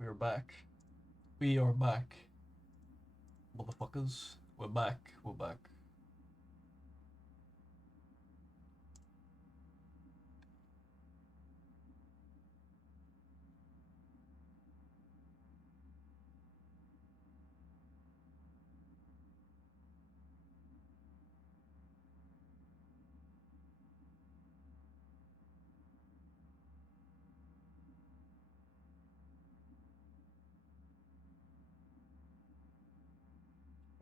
We are back. We are back. Motherfuckers. We're back. We're back.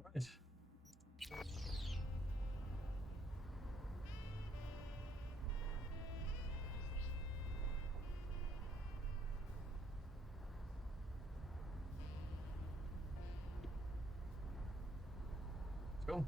Alright. Let's go.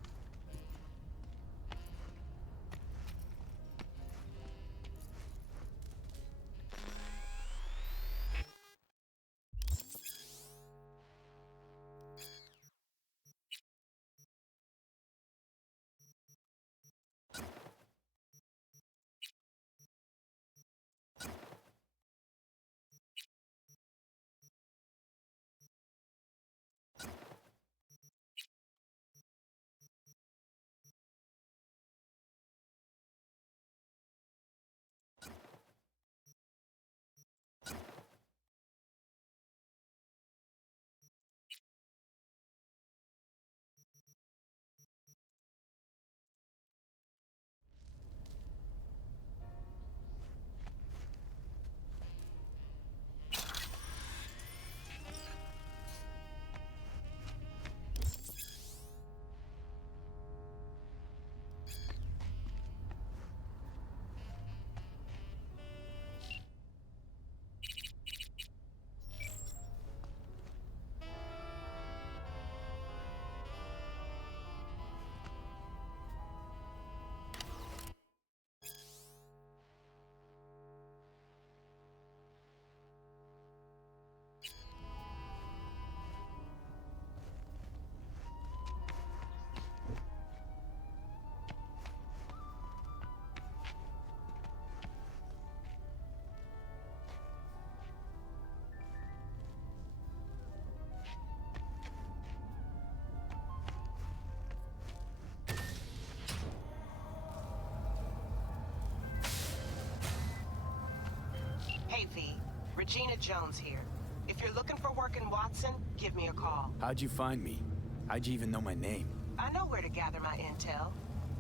Hey V, Regina Jones here. If you're looking for work in Watson, give me a call. How'd you find me? How'd you even know my name? I know where to gather my intel.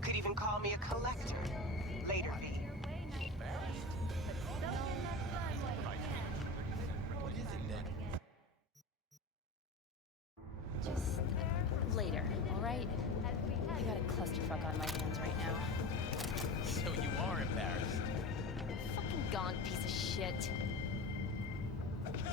Could even call me a collector. Later, V. What is it then? Just later, all right? I got a clusterfuck on my hands right now. So you are embarrassed. Fucking gone, piece of shit. Okay.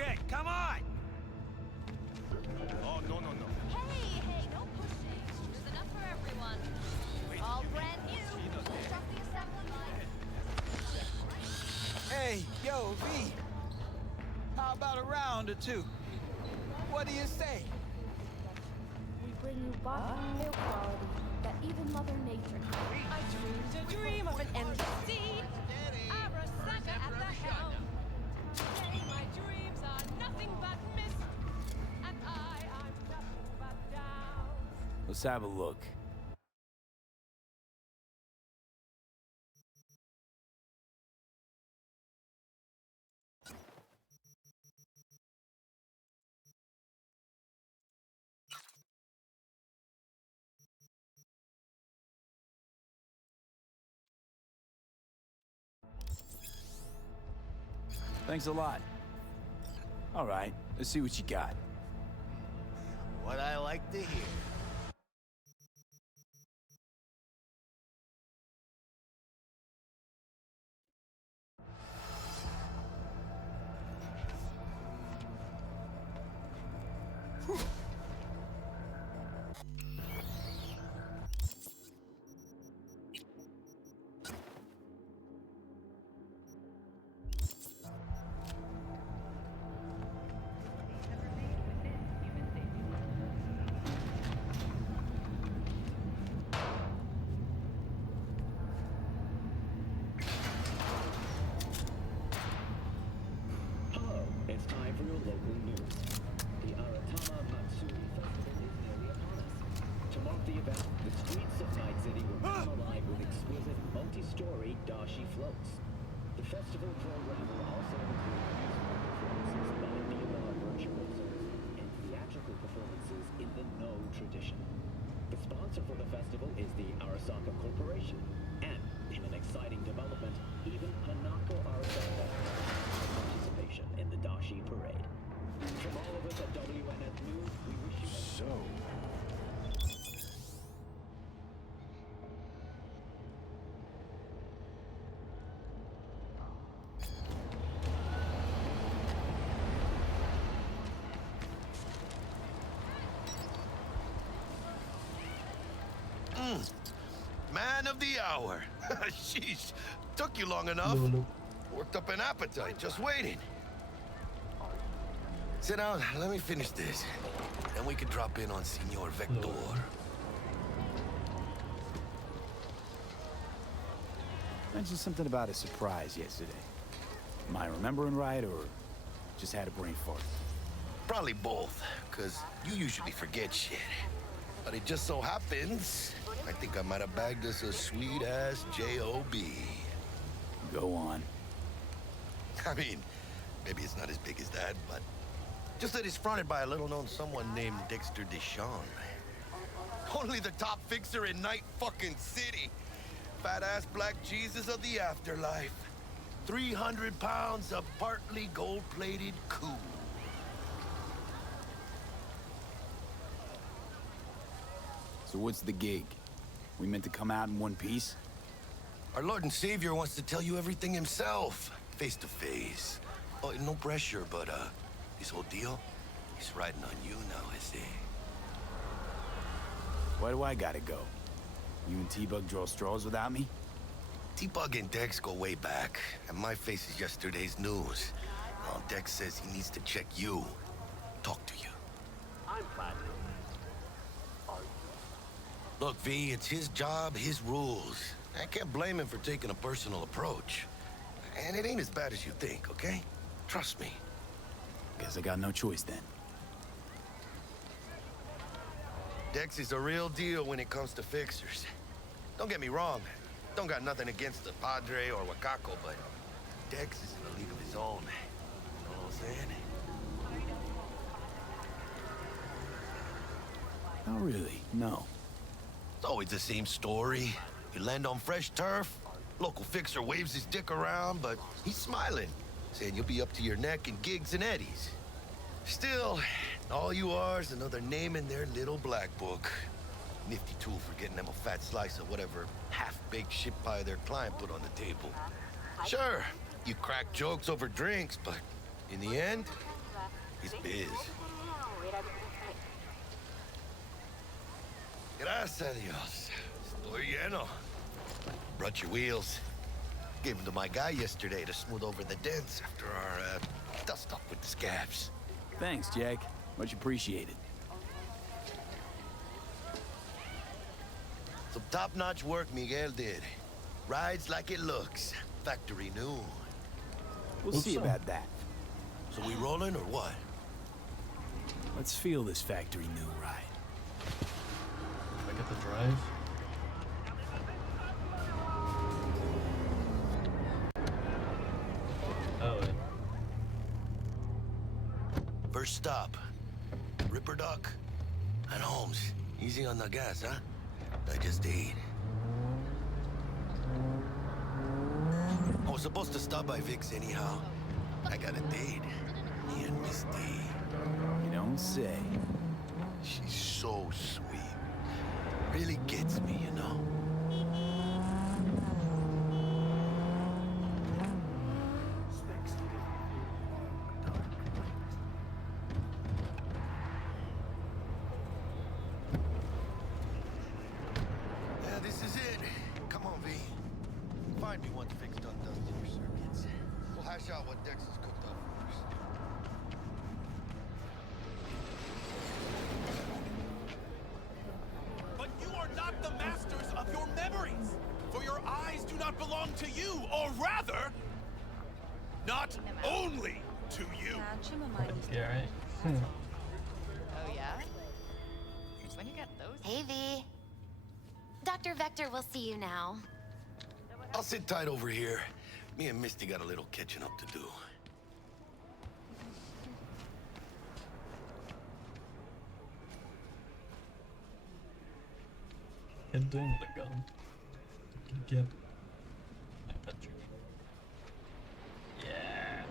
shit. Come on! Oh, no, no, no. Hey, hey, no pushing. There's enough for everyone. All brand new. Just off the assembly line. Hey, yo, V. How about a round or two? What do you say? We bring you bio quality that even Mother Nature can. I dreamed a dream of an endless sea. Arasaka at the helm. Today my dreams are nothing but mist. And I'm nothing but down. Let's have a look. Thanks a lot. All right, let's see what you got. What I like to hear. Hello, it's time for your local news. The Aratama Matsuri Festival is nearly upon us. To mark the event, the streets of Night City will come alive with exquisite multi-story dashi floats. The festival program will also include musical performances by nearby virtual zones and theatrical performances in the No tradition. The sponsor for the festival is the Arasaka Corporation, and in an exciting development, even Hanako Arasaka has participation in the Dashi Parade. From all of us at WNS News, we wish you So, Man of the hour. Sheesh. Took you long enough. Lulu. Worked up an appetite just waiting. Sit down. Let me finish this. Then we can drop in on Senor Vector. mentioned something about a surprise yesterday. Am I remembering right, or just had a brain fart? Probably both, because you usually forget shit. But it just so happens, I think I might have bagged us a sweet-ass J.O.B. Go on. I mean, maybe it's not as big as that, but just that it's fronted by a little-known someone named Dexter Deshawn. Only the top fixer in Night fucking City. Fat-ass black Jesus of the afterlife. 300 pounds of partly gold-plated cool. So what's the gig? We meant to come out in one piece? Our Lord and Savior wants to tell you everything himself, face to face. Oh, no pressure, but this whole deal, he's riding on you now, is he? Why do I gotta go? You and T-Bug draw straws without me? T-Bug and Dex go way back, and my face is yesterday's news. Now, Dex says he needs to check you, talk to you. I'm Platinum. Look, V, it's his job, his rules. I can't blame him for taking a personal approach. And it ain't as bad as you think, okay? Trust me. Guess I got no choice then. Dex is a real deal when it comes to fixers. Don't get me wrong. Don't got nothing against the Padre or Wakako, but Dex is in a league of his own. You know what I'm saying? Not really, no. It's always the same story. You land on fresh turf, local fixer waves his dick around, but he's smiling, saying you'll be up to your neck in gigs and eddies. Still, all you are is another name in their little black book. Nifty tool for getting them a fat slice of whatever half-baked shit pie their client put on the table. Sure, you crack jokes over drinks, but in the end, this biz. Gracias a Dios. Estoy lleno. Brought your wheels. Gave them to my guy yesterday to smooth over the dents after our dust-up with the scabs. Thanks, Jack. Much appreciated. Some top-notch work Miguel did. Rides like it looks. Factory new. We'll see about that. So we rolling or what? Let's feel this factory new ride. I get the drive. Oh, yeah. First stop. Ripper Duck and Holmes. Easy on the gas, huh? I just ate. I was supposed to stop by Vic's anyhow. I got a date. Me and Miss D. You don't say. She's so sweet. Really gets me, you know? Yeah, this is it. Come on, V. Find me one fixed on dusting your circuits. We'll hash out what Dex has cooked up first. But you are not the masters of your memories, for your eyes do not belong to you, or rather, not only to you. Yeah, right. Oh yeah? When you get those? Hey, V. Dr. Vector will see you now. I'll sit tight over here. Me and Misty got a little catching up to do. Get doing with the gun. Get. Yeah.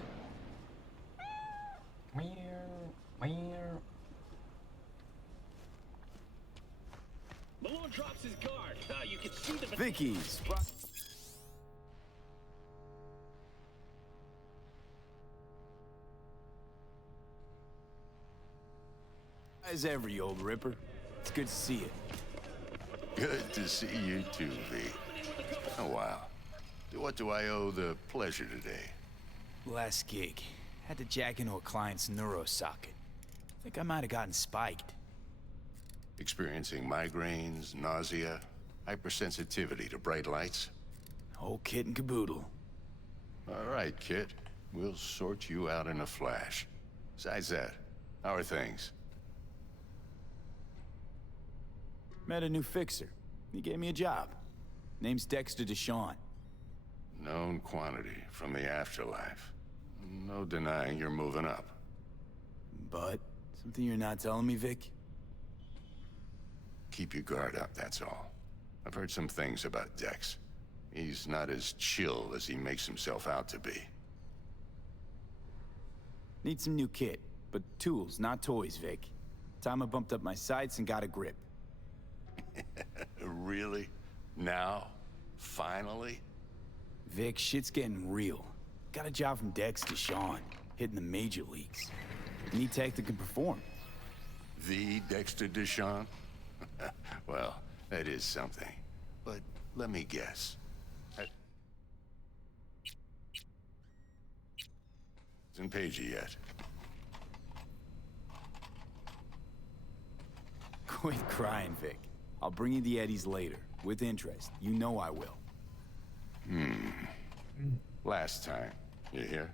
Meow. Malone drops his guard. You can see the... Vicky's. As ever, you old ripper. It's good to see you. Good to see you too, V. Oh, wow. What do I owe the pleasure today? Last gig. Had to jack into a client's neurosocket. Think I might have gotten spiked. Experiencing migraines, nausea, hypersensitivity to bright lights? Whole kit and caboodle. All right, kid. We'll sort you out in a flash. Besides that, how are things? Met a new fixer. He gave me a job. Name's Dexter Deshawn. Known quantity from the afterlife. No denying you're moving up. But, something you're not telling me, Vic? Keep your guard up, that's all. I've heard some things about Dex. He's not as chill as he makes himself out to be. Need some new kit, but tools, not toys, Vic. Time I bumped up my sights and got a grip. Really? Now? Finally? Vic, shit's getting real. Got a job from Dex Deshawn, hitting the major leagues. Need tech that can perform. The Dexter Deshawn? Well, that is something. But let me guess. Hasn't paid you yet. Quit crying, Vic. I'll bring you the eddies later, with interest. You know I will. Last time. You hear?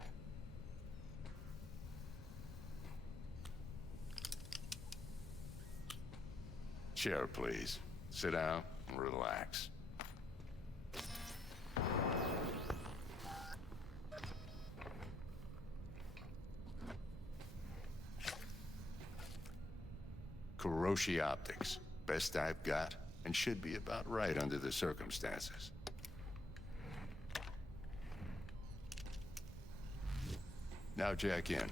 Chair, please. Sit down and relax. Kuroshi Optics. Best I've got, and should be about right under the circumstances. Now jack in.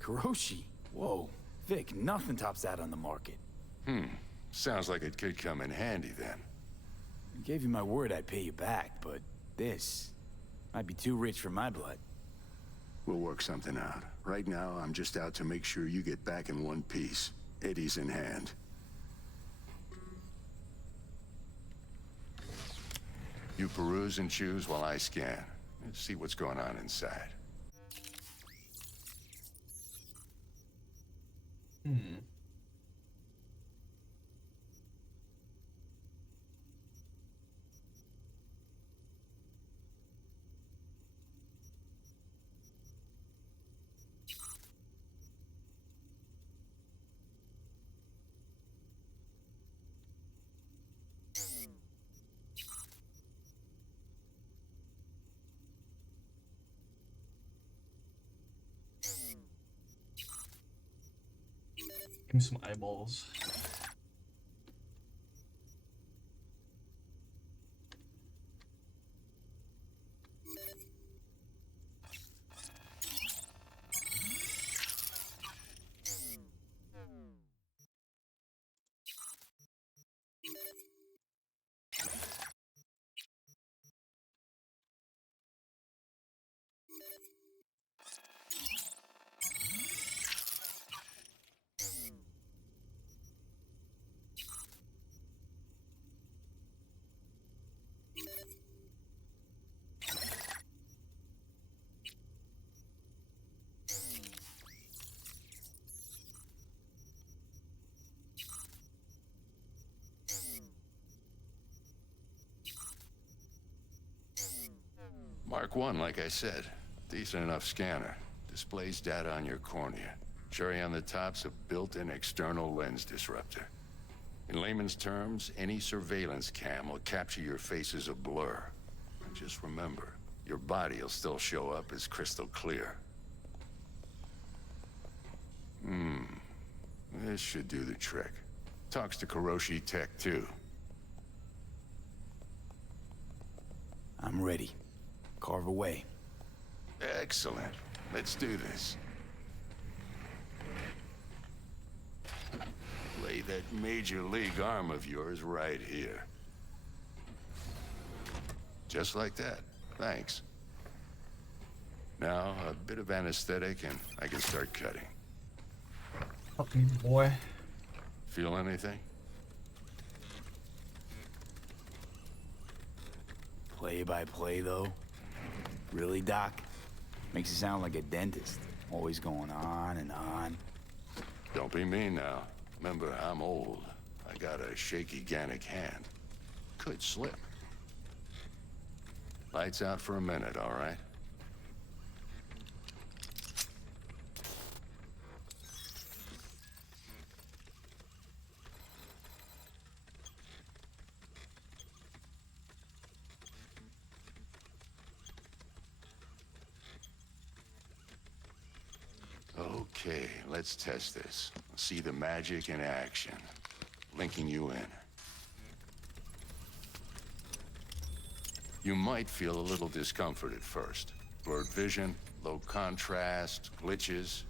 Kuroshi? Whoa. Vic, nothing tops that on the market. Sounds like it could come in handy then. I gave you my word I'd pay you back, but this... Might be too rich for my blood. We'll work something out. Right now, I'm just out to make sure you get back in one piece. Eddie's in hand. You peruse and choose while I scan. Let's see what's going on inside. Give me some eyeballs. Mark 1, like I said. Decent enough scanner. Displays data on your cornea. Cherry on the top's a built-in external lens disruptor. In layman's terms, any surveillance cam will capture your face as a blur. And just remember, your body will still show up as crystal clear. This should do the trick. Talks to Kuroshi Tech, too. I'm ready. Carve away. Excellent. Let's do this. Lay that major league arm of yours right here. Just like that. Thanks. Now, a bit of anesthetic and I can start cutting. Help me, boy. Feel anything? Play by play, though? Really, Doc? Makes you sound like a dentist. Always going on and on. Don't be mean now. Remember, I'm old. I got a shaky Gannic hand. Could slip. Lights out for a minute, all right? Okay, let's test this. See the magic in action. Linking you in. You might feel a little discomfort at first. Blurred vision, low contrast, glitches.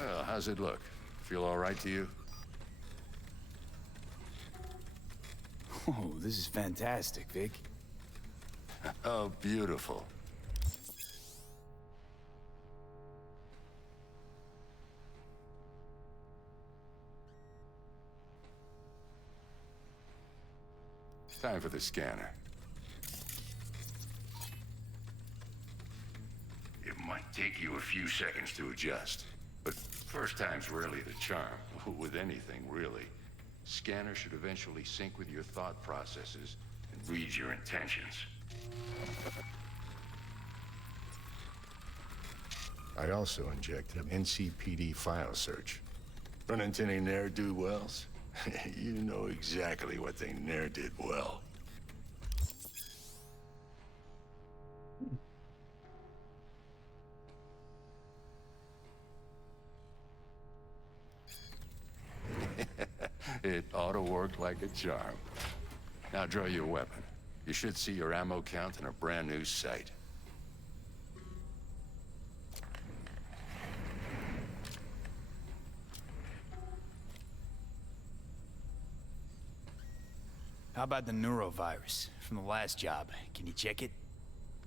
Well, how's it look? Feel all right to you? Oh, this is fantastic, Vic. Oh, beautiful. Time for the scanner. It might take you a few seconds to adjust, but first time's rarely the charm, with anything, really. Scanner should eventually sync with your thought processes and read your intentions. I also inject an NCPD file search. Run into any ne'er-do-wells? You know exactly what they ne'er did well. It ought to work like a charm. Now draw your weapon. You should see your ammo count in a brand new sight. How about the neurovirus from the last job? Can you check it?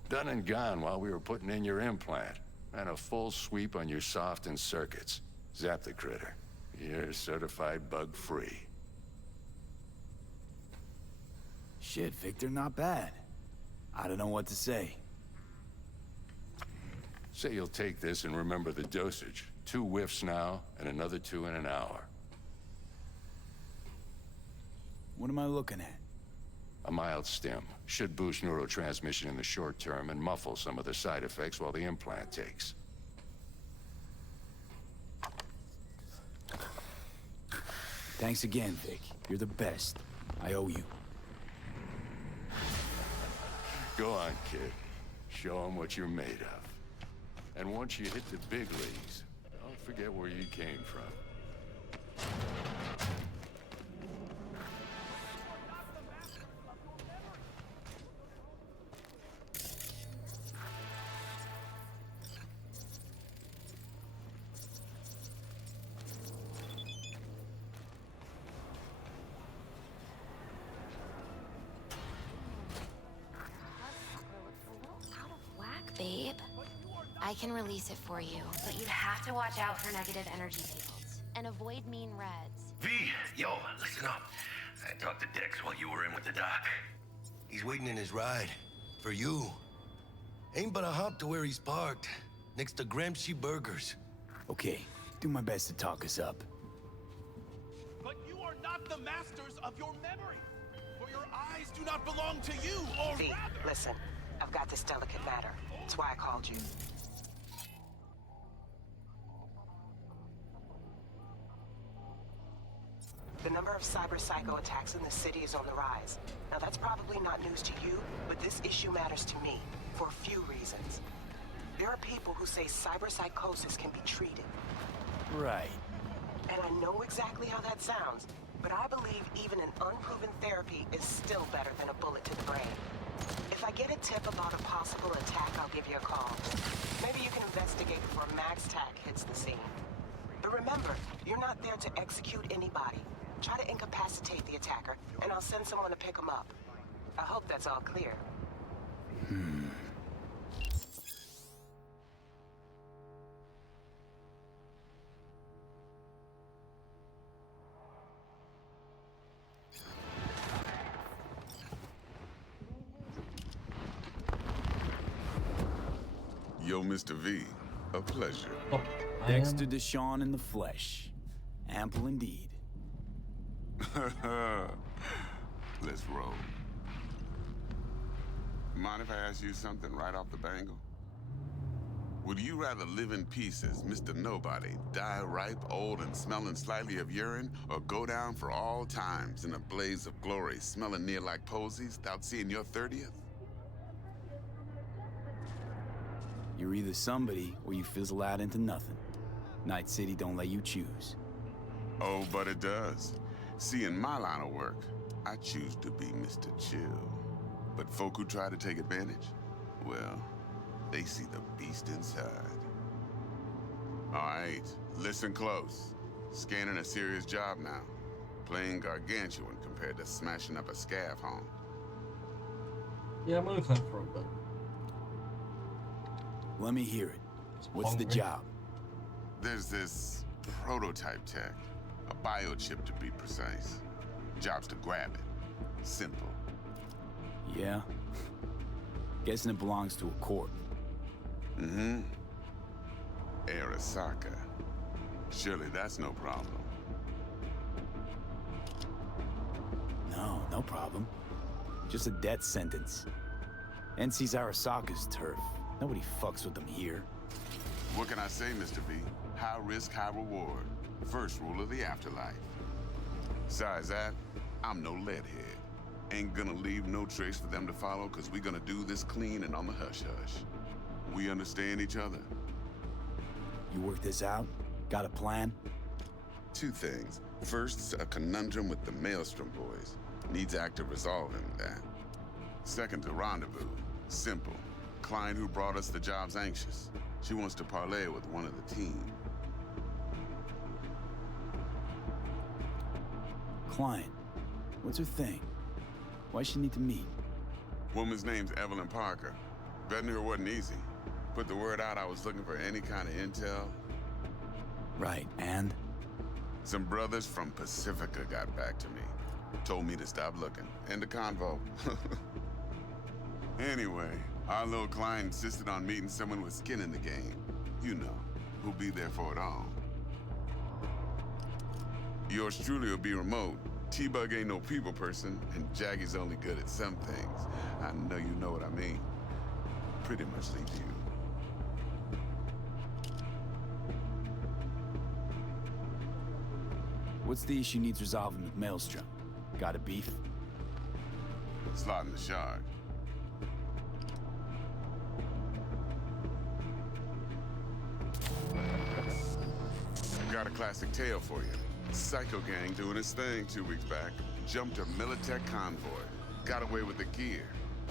Done and gone while we were putting in your implant. And a full sweep on your soft and circuits. Zap the critter. You're certified bug-free. Shit, Victor, not bad. I don't know what to say. Say you'll take this and remember the dosage. 2 whiffs now, and another 2 in an hour. What am I looking at? A mild stim. Should boost neurotransmission in the short term and muffle some of the side effects while the implant takes. Thanks again, Vic. You're the best. I owe you. Go on, kid. Show 'em what you're made of. And once you hit the big leagues, don't forget where you came from. Out of whack, babe. I can release it for you, but you'd have to watch out for negative energy fields and avoid mean reds. V, yo, listen up. I talked to Dex while you were in with the doc. He's waiting in his ride. For you. Ain't but a hop to where he's parked. Next to Gramsci Burgers. Okay, do my best to talk us up. But you are not the masters of your memory. For your eyes do not belong to you, or V, rather... listen. I've got this delicate matter. That's why I called you. The number of cyber psycho attacks in the city is on the rise. Now that's probably not news to you, but this issue matters to me for a few reasons. There are people who say cyber psychosis can be treated. Right. And I know exactly how that sounds, but I believe even an unproven therapy is still better than a bullet to the brain. If I get a tip about a possible attack, I'll give you a call. Maybe you can investigate before MaxTac hits the scene. But remember, you're not there to execute anybody. Try to incapacitate the attacker, and I'll send someone to pick him up. I hope that's all clear. Yo, Mr. V, a pleasure. Oh, Dexter Deshawn in the flesh. Ample indeed. Let's roll. Mind if I ask you something right off the bangle? Would you rather live in peace as Mr. Nobody, die ripe, old, and smelling slightly of urine, or go down for all times in a blaze of glory, smelling near like posies, without seeing your 30th? You're either somebody or you fizzle out into nothing. Night City don't let you choose. Oh, but it does. See, in my line of work, I choose to be Mr. Chill. But folk who try to take advantage, well, they see the beast inside. All right, listen close. Scanning a serious job now. Playing gargantuan compared to smashing up a scav home. Yeah, I'm gonna come for a bit. Let me hear it. What's the Hungry. job? There's this prototype tech. A biochip, to be precise. Job's to grab it. Simple. Yeah? Guessing it belongs to a court. Mm-hmm. Arasaka. Surely that's no problem. No problem. Just a death sentence. NC's Arasaka's turf. Nobody fucks with them here. What can I say, Mr. V? High risk, high reward. First rule of the afterlife. Besides that, I'm no leadhead. Ain't gonna leave no trace for them to follow, cause we gonna do this clean and on the hush-hush. We understand each other. You work this out? Got a plan? 2 things. First, a conundrum with the Maelstrom boys. Needs active resolving that. Second, a rendezvous. Simple. Client who brought us the job's anxious. She wants to parlay with one of the team. Client. What's her thing? Why she need to meet? Woman's name's Evelyn Parker. Vetting her wasn't easy. Put the word out I was looking for any kind of intel. Right, and? Some brothers from Pacifica got back to me. Told me to stop looking. End the convo. Anyway, our little client insisted on meeting someone with skin in the game. You know, who'll be there for it all. Yours truly will be remote. T-Bug ain't no people person, and Jaggie's only good at some things. I know you know what I mean. Pretty much leaves you. What's the issue needs resolving with Maelstrom? Got a beef? Slotting the shard. Got a classic tale for you. Psycho gang doing his thing 2 weeks back. Jumped a Militech convoy. Got away with the gear.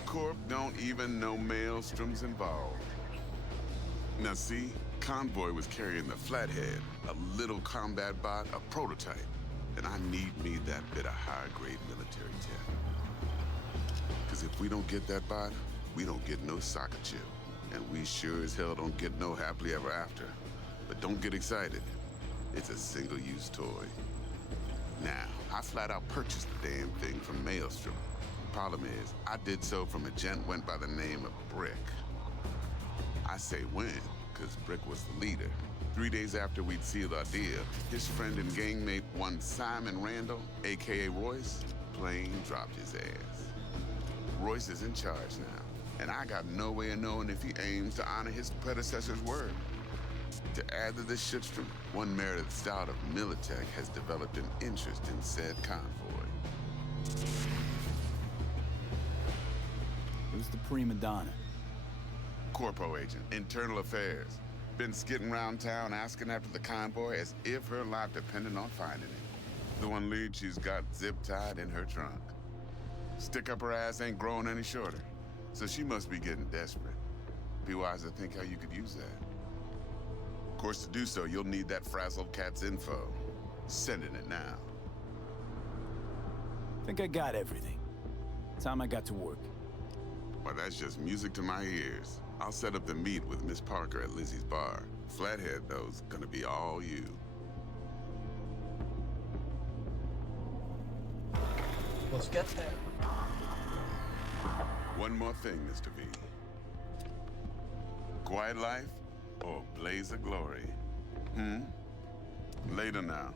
Corp don't even know Maelstrom's involved. Now see, convoy was carrying the Flathead, a little combat bot, a prototype. And I need me that bit of high-grade military tech. Because if we don't get that bot, we don't get no soccer chill. And we sure as hell don't get no happily ever after. But don't get excited. It's a single-use toy. Now, I flat out purchased the damn thing from Maelstrom. Problem is, I did so from a gent went by the name of Brick. I say when, because Brick was the leader. 3 days after we'd sealed our deal, his friend and gangmate, one Simon Randall, a.k.a. Royce, plain dropped his ass. Royce is in charge now, and I got no way of knowing if he aims to honor his predecessor's word. To add to this shitstorm, one Meredith Stout of Militech has developed an interest in said convoy. Who's the prima donna? Corpo agent, internal affairs. Been skidding around town asking after the convoy as if her life depended on finding it. The one lead she's got zip-tied in her trunk. Stick up her ass ain't growing any shorter, so she must be getting desperate. Be wise to think how you could use that. Of course, to do so, you'll need that frazzled cat's info. Sending it now. Think I got everything. Time I got to work. Well, that's just music to my ears. I'll set up the meet with Miss Parker at Lizzie's bar. Flathead, though's gonna be all you. Let's get there. One more thing, Mr. V. Quiet life or blaze of glory? Later now.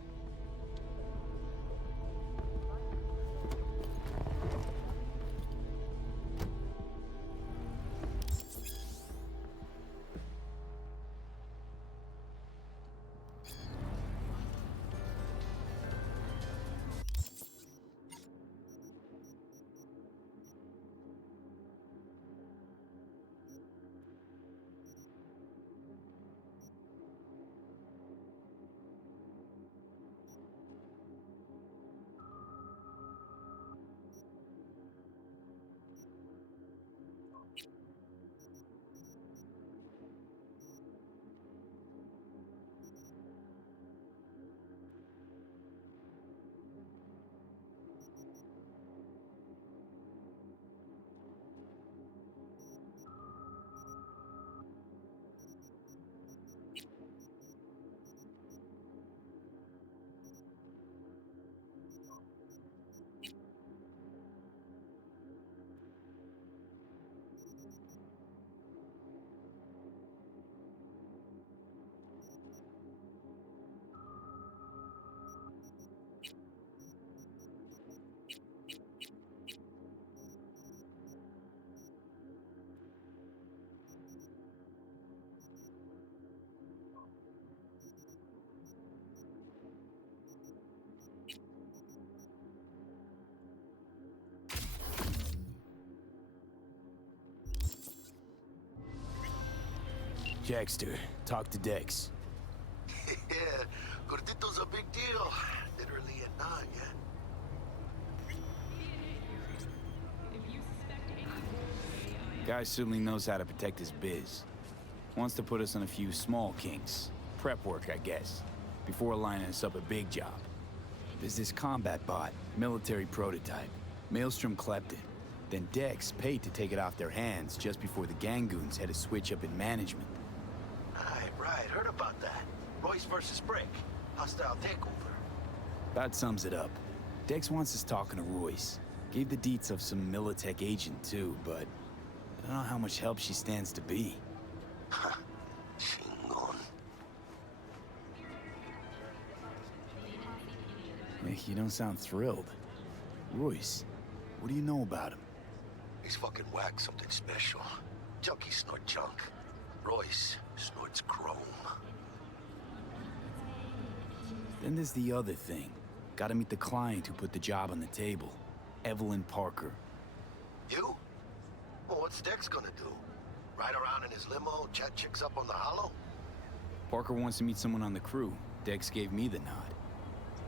Jackster, talk to Dex. Yeah, Gordito's a big deal. Literally and not, yeah. Guy certainly knows how to protect his biz. Wants to put us on a few small kinks. Prep work, I guess. Before lining us up a big job. There's this combat bot, military prototype. Maelstrom clept it. Then Dex paid to take it off their hands just before the Gangoons had a switch up in management. Right. Heard about that. Royce versus Brick. Hostile takeover. That sums it up. Dex wants us talking to Royce. Gave the deets of some Militech agent too, but I don't know how much help she stands to be. Chingon. Hey, you don't sound thrilled. Royce, what do you know about him? He's fucking whack something special. Junkies snort junk. Royce snorts chrome. Then there's the other thing. Gotta meet the client who put the job on the table. Evelyn Parker. You? Well, what's Dex gonna do? Ride around in his limo, chat chicks up on the hollow? Parker wants to meet someone on the crew. Dex gave me the nod.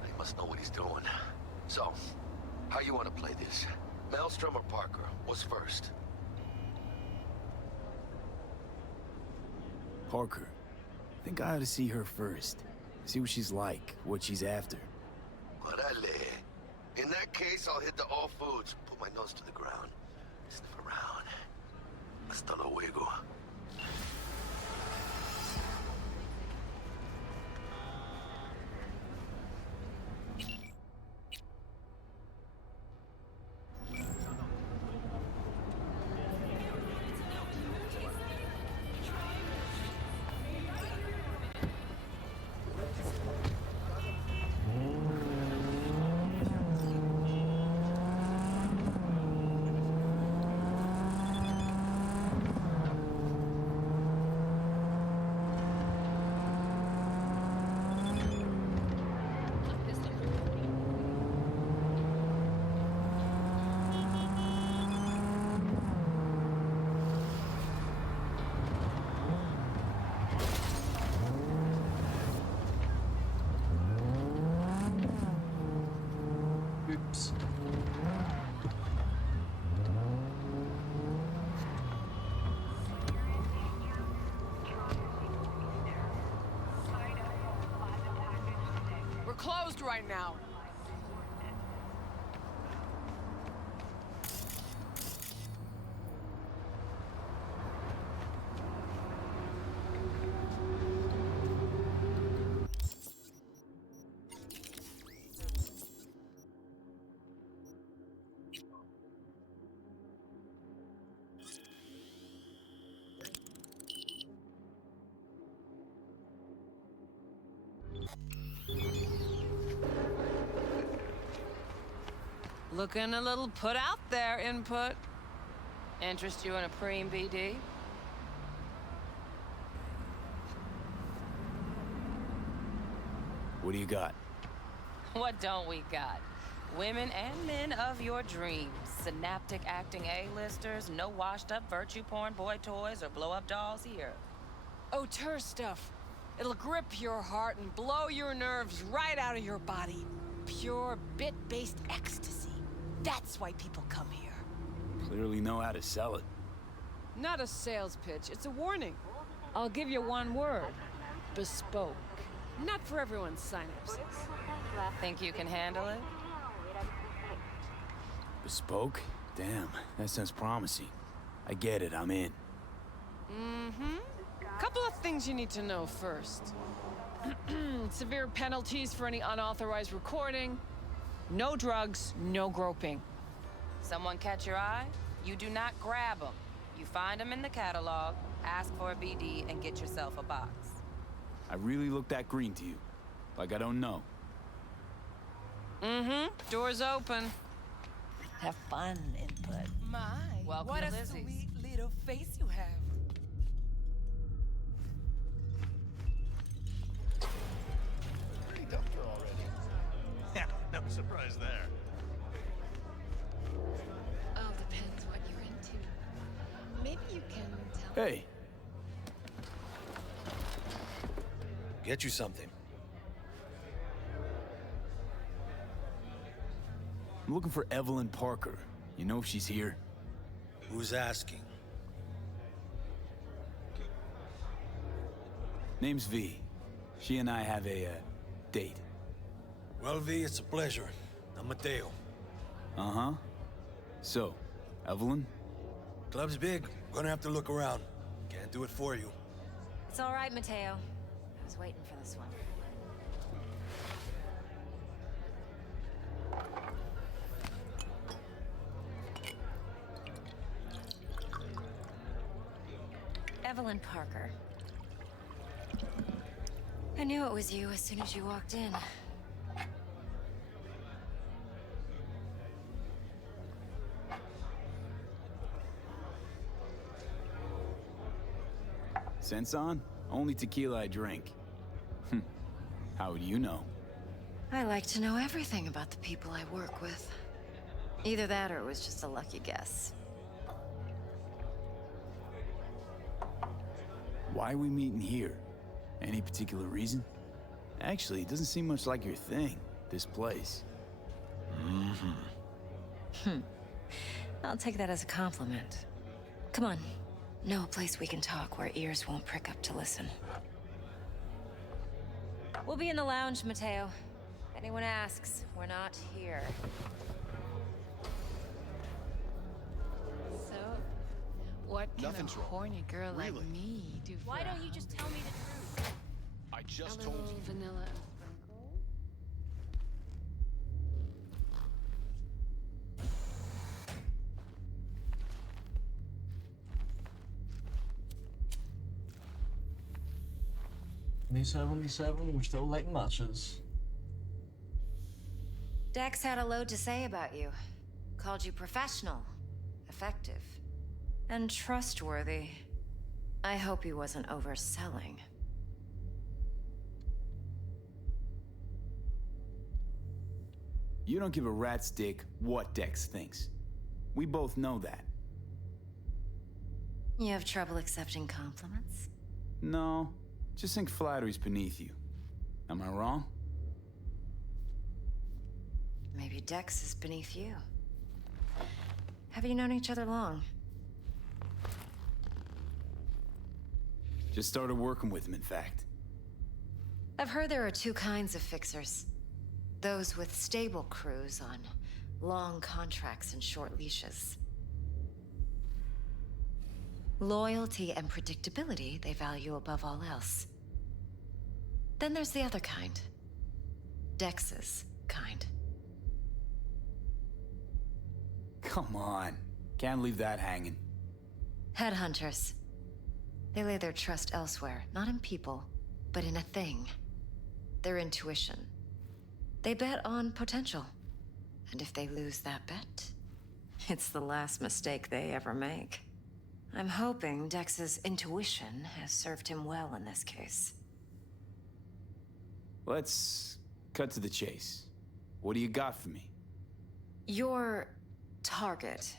He must know what he's doing. So, how you want to play this? Maelstrom or Parker? What's first? Parker. I think I ought to see her first. See what she's like, what she's after. Orale. In that case, I'll hit the all foods, put my nose to the ground, sniff around. Hasta luego. Oops. We're closed right now. Looking a little put out there, Input. Interest you in a preem BD? What do you got? What don't we got? Women and men of your dreams. Synaptic acting A-listers, no washed-up virtue porn boy toys or blow-up dolls here. Auteur stuff. It'll grip your heart and blow your nerves right out of your body. Pure bit-based ecstasy. That's why people come here. Clearly know how to sell it. Not a sales pitch, it's a warning. I'll give you one word. Bespoke. Not for everyone's synapses. Think you can handle it? Bespoke? Damn, that sounds promising. I get it, I'm in. Couple of things you need to know first. Severe penalties for any unauthorized recording. No drugs, no groping. Someone catch your eye? You do not grab them. You find them in the catalog, ask for a BD, and get yourself a box. I really look that green to you. Like I don't know. Doors open. Have fun, Input. My, Welcome what to a Lizzie's. sweet little face you have. Pretty dumpster already. Yeah, no surprise there. All depends what you're into. Maybe you can tell. Hey, Get you something. I'm looking for Evelyn Parker. You know if she's here? Who's asking? Name's V. She and I have a, date. Well, V, it's a pleasure. I'm Mateo. Uh-huh. So, Evelyn? Club's big. Gonna have to look around. Can't do it for you. It's all right, Mateo. I was waiting for this one. Evelyn Parker. I knew it was you as soon as you walked in. Sense on? Only tequila I drink. How would you know? I like to know everything about the people I work with. Either that or it was just a lucky guess. Why are we meeting here? Any particular reason? Actually, it doesn't seem much like your thing, this place. I'll take that as a compliment. Come on. Know a place we can talk where ears won't prick up to listen. We'll be in the lounge, Mateo. If anyone asks, we're not here. So, what can Nothing's a wrong. horny girl like Really? me do for Why don't you just tell me the truth? I just a told little you. vanilla? Me 77, we're still lighting matches. Dex had a load to say about you. Called you professional, effective, and trustworthy. I hope he wasn't overselling. You don't give a rat's dick what Dex thinks. We both know that. You have trouble accepting compliments? No, just think flattery's beneath you. Am I wrong? Maybe Dex is beneath you. Have you known each other long? Just started working with him, in fact. I've heard there are two kinds of fixers. Those with stable crews on long contracts and short leashes. Loyalty and predictability they value above all else. Then there's the other kind. Dex's kind. Come on. Can't leave that hanging. Headhunters. They lay their trust elsewhere, not in people, but in a thing. Their intuition. They bet on potential. And if they lose that bet, it's the last mistake they ever make. I'm hoping Dex's intuition has served him well in this case. Let's cut to the chase. What do you got for me? Your target.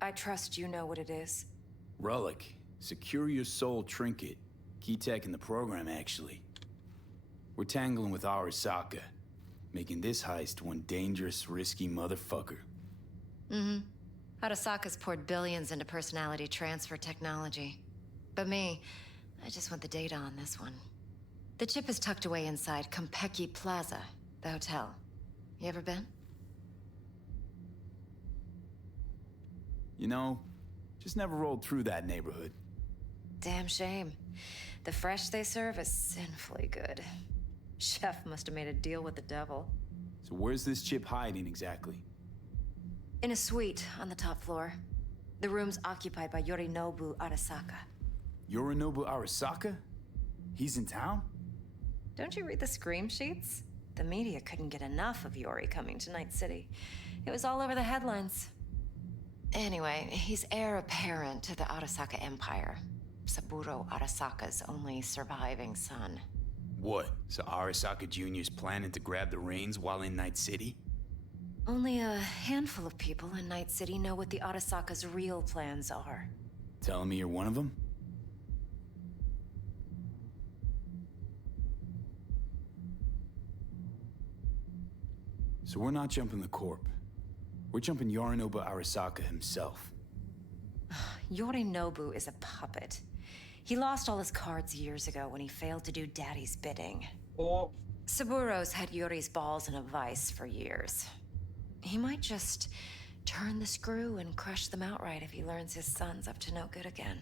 I trust you know what it is. Relic. Secure your soul trinket. Key tech in the program, actually. We're tangling with Arasaka, making this heist one dangerous, risky motherfucker. Arasaka's poured billions into personality transfer technology. But me, I just want the data on this one. The chip is tucked away inside Kompeki Plaza, the hotel. You ever been? You know, just never rolled through that neighborhood. Damn shame. The fresh they serve is sinfully good. Chef must have made a deal with the devil. So where's this chip hiding exactly? In a suite on the top floor. The room's occupied by Yorinobu Arasaka. Yorinobu Arasaka? He's in town? Don't you read the scream sheets? The media couldn't get enough of Yori coming to Night City. It was all over the headlines. Anyway, he's heir apparent to the Arasaka Empire. Saburo Arasaka's only surviving son. What? So Arasaka Jr.'s planning to grab the reins while in Night City? Only a handful of people in Night City know what the Arasaka's real plans are. Telling me you're one of them? So we're not jumping the Corp. We're jumping Yorinobu Arasaka himself. Yorinobu is a puppet. He lost all his cards years ago when he failed to do Daddy's bidding. Or Saburo's had Yori's balls in a vice for years. He might just turn the screw and crush them outright if he learns his son's up to no good again.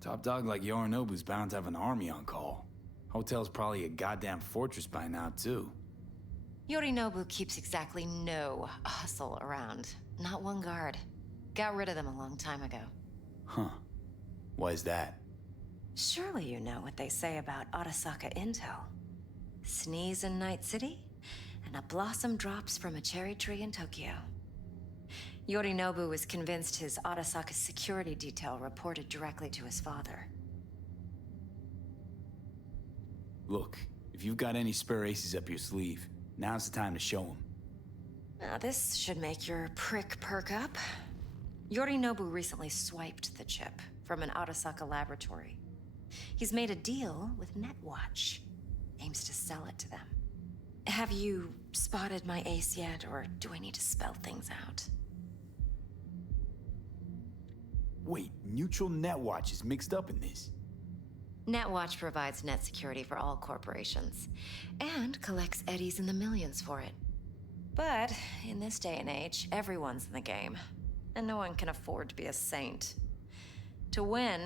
Top dog like Yorinobu's bound to have an army on call. Hotel's probably a goddamn fortress by now, too. Yorinobu keeps exactly no hustle around. Not one guard. Got rid of them a long time ago. Huh. Why is that? Surely you know what they say about Arasaka intel. Sneeze in Night City, and a blossom drops from a cherry tree in Tokyo. Yorinobu was convinced his Arasaka security detail reported directly to his father. Look, if you've got any spare aces up your sleeve, now's the time to show them. Now this should make your prick perk up. Yorinobu recently swiped the chip from an Arasaka laboratory. He's made a deal with Netwatch. Aims to sell it to them. Have you spotted my ace yet, or do I need to spell things out? Wait, Neutral Netwatch is mixed up in this. Netwatch provides net security for all corporations, and collects eddies in the millions for it. But in this day and age, everyone's in the game, and no one can afford to be a saint. To win,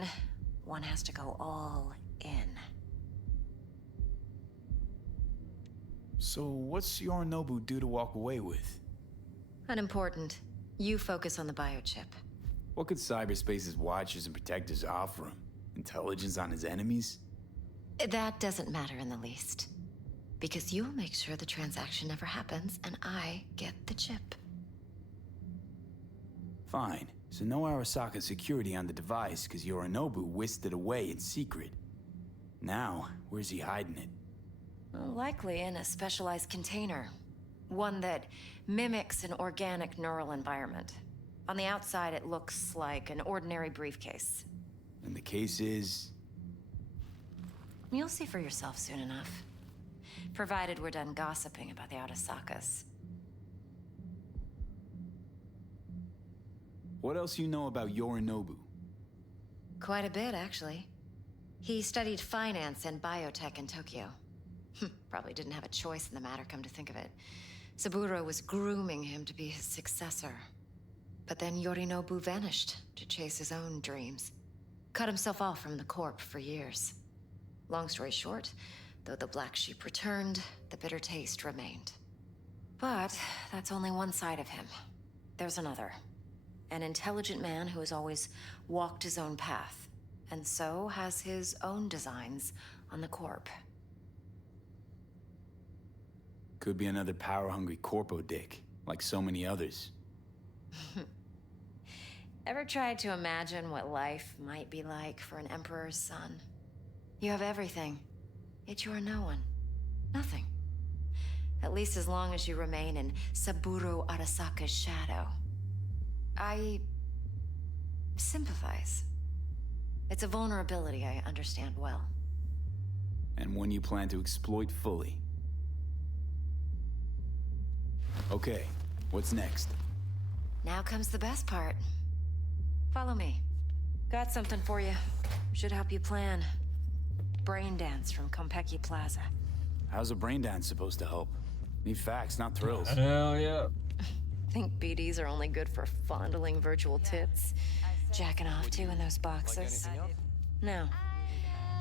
one has to go all in. So what's Yorinobu due to walk away with? Unimportant. You focus on the biochip. What could cyberspace's watchers and protectors offer him? Intelligence on his enemies? That doesn't matter in the least. Because you'll make sure the transaction never happens, and I get the chip. Fine. So no Arasaka security on the device, because Yorinobu whisked it away in secret. Now, where's he hiding it? Well, likely in a specialized container. One that mimics an organic neural environment. On the outside, it looks like an ordinary briefcase. And the case is... You'll see for yourself soon enough. Provided we're done gossiping about the Arasakas. What else you know about Yorinobu? Quite a bit, actually. He studied finance and biotech in Tokyo. Probably didn't have a choice in the matter, come to think of it. Saburo was grooming him to be his successor. But then Yorinobu vanished to chase his own dreams. Cut himself off from the Corp for years. Long story short, though the black sheep returned, the bitter taste remained. But that's only one side of him. There's another. An intelligent man who has always walked his own path, and so has his own designs on the Corp. Could be another power-hungry corpo dick, like so many others. Ever tried to imagine what life might be like for an emperor's son? You have everything, yet you are no one. Nothing. At least as long as you remain in Saburo Arasaka's shadow. I sympathize. It's a vulnerability I understand well. And one you plan to exploit fully. Okay, what's next? Now comes the best part. Follow me. Got something for you. Should help you plan. Brain dance from Konpeki Plaza. How's a brain dance supposed to help? Need facts, not thrills. Hell yeah. Think BDs are only good for fondling virtual tits? Jacking off to in those boxes? No.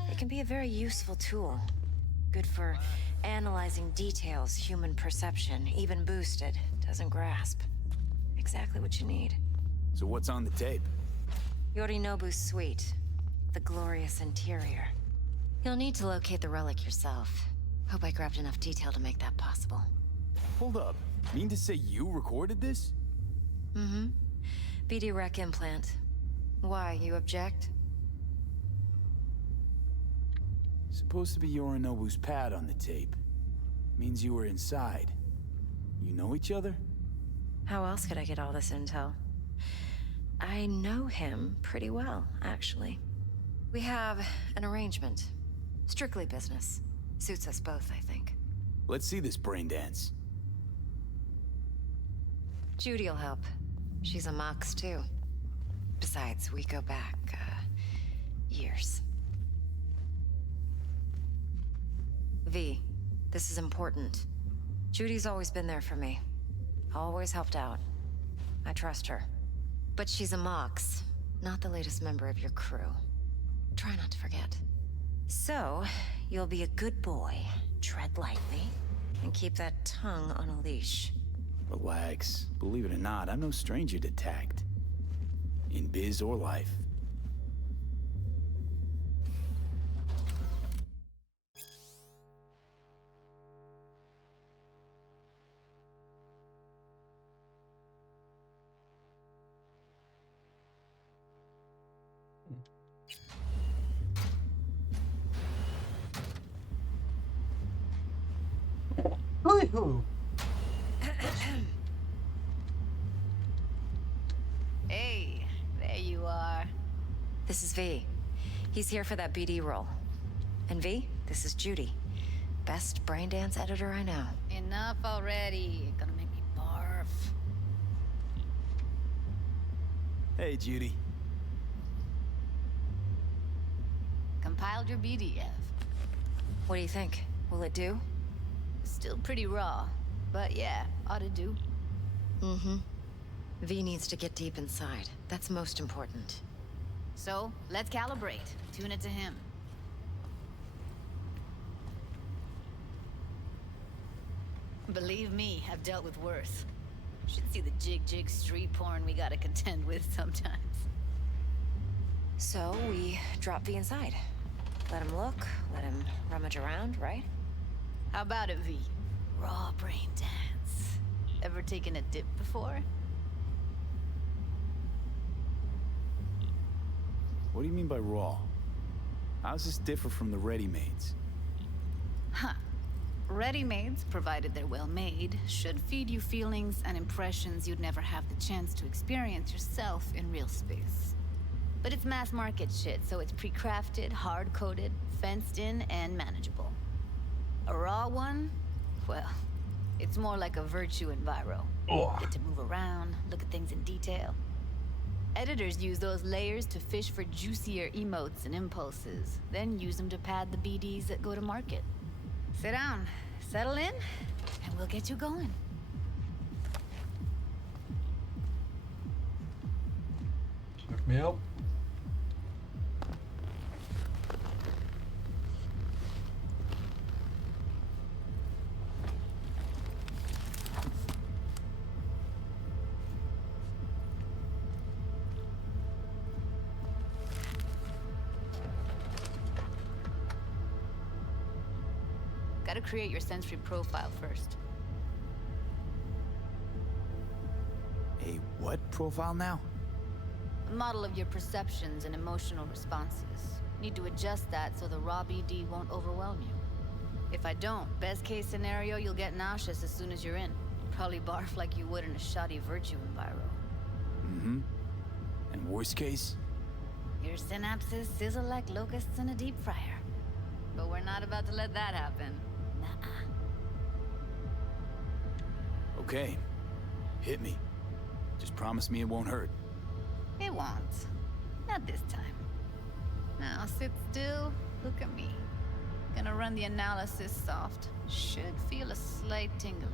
It can be a very useful tool. Good for analyzing details human perception, even boosted, doesn't grasp. Exactly what you need. So what's on the tape? Yorinobu's suite. The glorious interior. You'll need to locate the relic yourself. Hope I grabbed enough detail to make that possible. Hold up. Mean to say you recorded this? Mm-hmm. BD rec implant. Why, you object? Supposed to be Yorinobu's pad on the tape. Means you were inside. You know each other? How else could I get all this intel? I know him pretty well, actually. We have an arrangement. Strictly business. Suits us both, I think. Let's see this brain dance. Judy'll help. She's a Mox, too. Besides, we go back, years. V, this is important. Judy's always been there for me. Always helped out. I trust her. But she's a Mox, not the latest member of your crew. Try not to forget. So, you'll be a good boy, tread lightly, and keep that tongue on a leash. Relax. Believe it or not, I'm no stranger to tact. In biz or life. Woohoo! Hey, there you are. This is V. He's here for that BD role. And V, this is Judy. Best braindance editor I know. Enough already. You're gonna make me barf. Hey, Judy. Compiled your BDF. What do you think? Will it do? Still pretty raw, but yeah, ought to do. Mm-hmm. V needs to get deep inside. That's most important. So, let's calibrate. Tune it to him. Believe me, I've dealt with worse. Should see the jig street porn we gotta contend with sometimes. So, we drop V inside. Let him look, let him rummage around, right? How about it, V? Raw brain dance. Ever taken a dip before? What do you mean by raw? How's this differ from the ready-mades? Huh. Ready-mades, provided they're well made, should feed you feelings and impressions you'd never have the chance to experience yourself in real space. But it's mass market shit, so it's pre-crafted, hard-coded, fenced in, and manageable. A raw one? Well, it's more like a virtue enviro. Get to move around, look at things in detail. Editors use those layers to fish for juicier emotes and impulses, then use them to pad the BDs that go to market. Sit down, settle in, and we'll get you going. Check me out. Gotta create your sensory profile first. A what profile now? A model of your perceptions and emotional responses. Need to adjust that so the raw BD won't overwhelm you. If I don't, best case scenario, you'll get nauseous as soon as you're in. Probably barf like you would in a shoddy virtue enviro. Mm-hmm. And worst case? Your synapses sizzle like locusts in a deep fryer. But we're not about to let that happen. Nuh-uh. Okay. Hit me. Just promise me it won't hurt. It won't. Not this time. Now sit still, look at me. Gonna run the analysis soft. Should feel a slight tingling.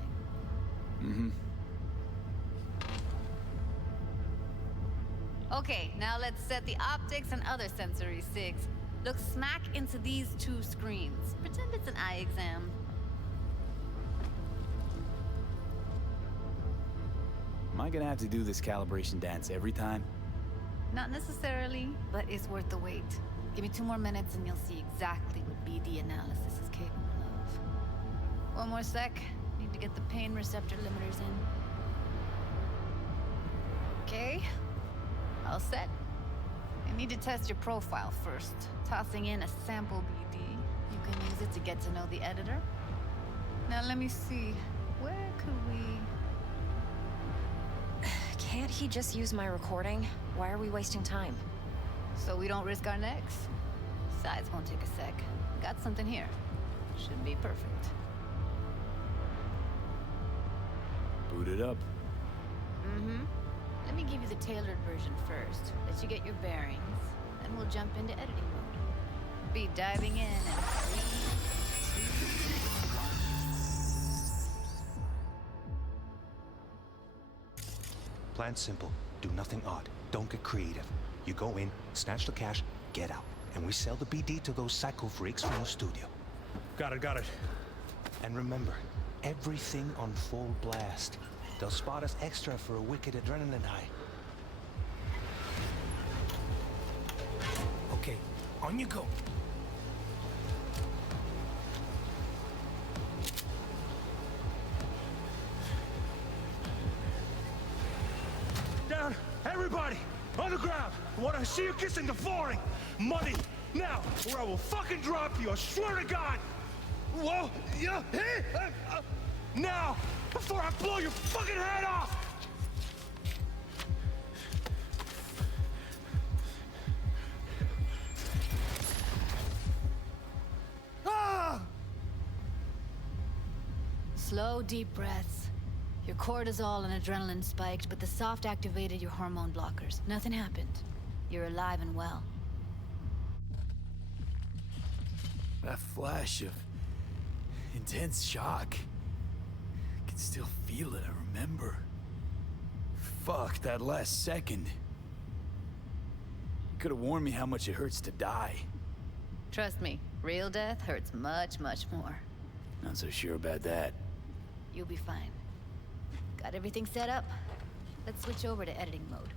Mm-hmm. Okay, now let's set the optics and other sensory sigs. Look smack into these two screens. Pretend it's an eye exam. Am I gonna have to do this calibration dance every time? Not necessarily, but it's worth the wait. Give me 2 more minutes and you'll see exactly what BD analysis is capable of. 1 more sec. Need to get the pain receptor limiters in. Okay. All set. I need to test your profile first. Tossing in a sample BD. You can use it to get to know the editor. Now let me see. Where could we... Can't he just use my recording? Why are we wasting time? So we don't risk our necks? Besides, won't take a sec. Got something here. Should be perfect. Boot it up. Mm-hmm. Let me give you the tailored version first. Let you get your bearings. Then we'll jump into editing mode. Be diving in and 3, 2, 1. Plan's simple. Do nothing odd. Don't get creative. You go in, snatch the cash, get out. And we sell the BD to those psycho freaks from the studio. Got it. And remember, everything on full blast. They'll spot us extra for a wicked adrenaline high. Okay, on you go. Down! Everybody! On the ground! I want to see you kissing the flooring! Money! Now! Or I will fucking drop you! I swear to God! Whoa! Yeah! Hey! Now! Before I blow your fucking head off! Ah! Slow, deep breaths. Your cortisol and adrenaline spiked, but the soft activated your hormone blockers. Nothing happened. You're alive and well. That flash of intense shock. I can still feel it, I remember. Fuck, that last second. You could have warned me how much it hurts to die. Trust me, real death hurts much, much more. Not so sure about that. You'll be fine. Got everything set up? Let's switch over to editing mode.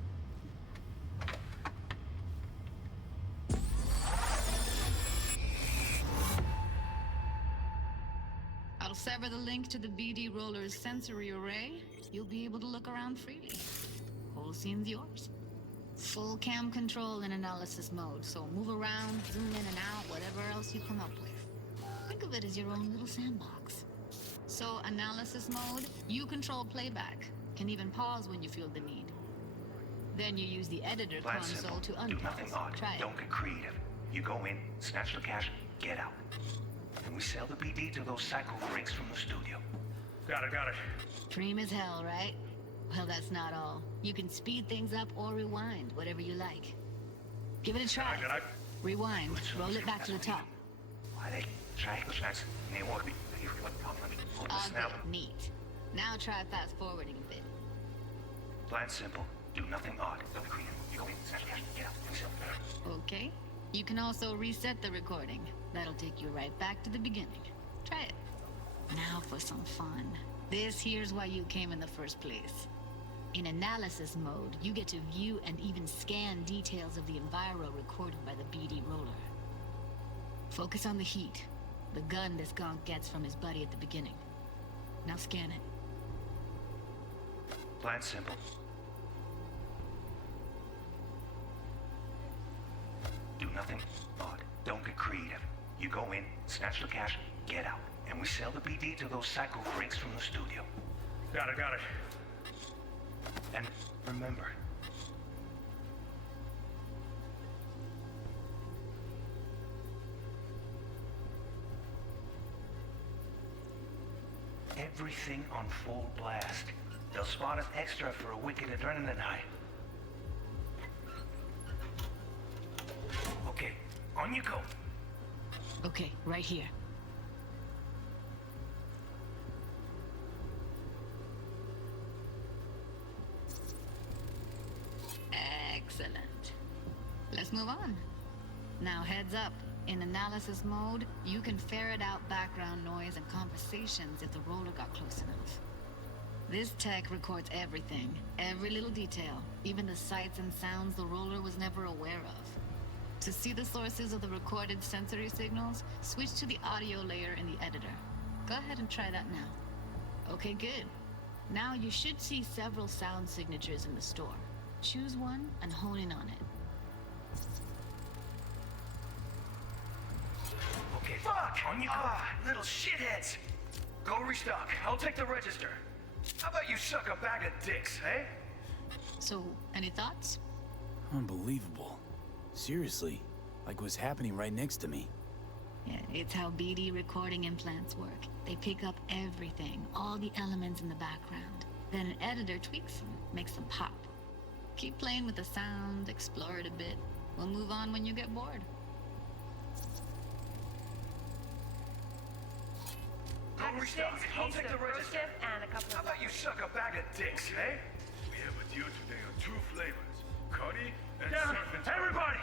I'll sever the link to the BD Roller's sensory array. You'll be able to look around freely. Whole scene's yours. Full cam control in analysis mode, so move around, zoom in and out, whatever else you come up with. Think of it as your own little sandbox. So, analysis mode, you control playback. Can even pause when you feel the need. Then you use the editor Plan console simple. to unpause. Do nothing odd. Try it. Don't get creative. You go in, snatch the cash, get out. And we sell the BD to those psycho freaks from the studio. Got it. Dream as hell, right? Well, that's not all. You can speed things up or rewind, whatever you like. Give it a try. Rewind. Roll it back to the top. Okay, neat. Now try fast forwarding a bit. Plan simple. Do nothing odd. Don't be creative. You go in, snatch the cash, get out. And we sell the Okay. You can also reset the recording. That'll take you right back to the beginning. Try it. Now for some fun. This here's why you came in the first place. In analysis mode, you get to view and even scan details of the enviro recorded by the BD Roller. Focus on the heat, the gun this gonk gets from his buddy at the beginning. Now scan it. Plan simple. Do nothing odd. Don't get creative. You go in, snatch the cash, get out. And we sell the BD to those psycho freaks from the studio. Got it. And remember, everything on full blast. They'll spot us extra for a wicked adrenaline high. Okay, on you go. Okay, right here. Excellent. Let's move on. Now heads up. In analysis mode, you can ferret out background noise and conversations if the roller got close enough. This tech records everything, every little detail, even the sights and sounds the roller was never aware of. To see the sources of the recorded sensory signals, switch to the audio layer in the editor. Go ahead and try that now. Okay, good. Now you should see several sound signatures in the store. Choose one and hone in on it. Okay, fuck! On you go! Little shitheads! Go restock. I'll take the register. How about you suck a bag of dicks, eh? So, any thoughts? Unbelievable. Seriously, like it was happening right next to me. Yeah, it's how BD recording implants work. They pick up everything, all the elements in the background. Then an editor tweaks them, makes them pop. Keep playing with the sound, explore it a bit. We'll move on when you get bored. Go restock. I'll take the register. How about you suck a bag of dicks, eh? We have a you today are two flavors, Cuddy and Serpent. Everybody!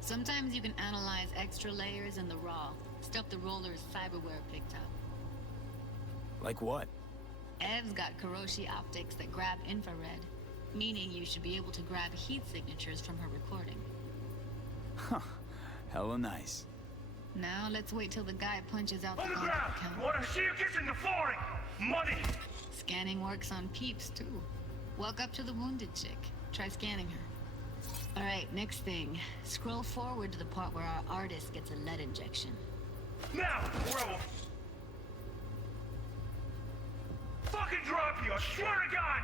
Sometimes you can analyze extra layers in the raw, stuff the roller's cyberware picked up. Like what? Ev's got Kiroshi optics that grab infrared, meaning you should be able to grab heat signatures from her recording. Huh. Hella nice. Now let's wait till the guy punches out the On the contact ground! count. Wanna see you kissing the flooring? Money! Scanning works on peeps, too. Walk up to the wounded chick. Try scanning her. Alright, next thing. Scroll forward to the part where our artist gets a lead injection. Now, or I will fucking drop you, I swear to God!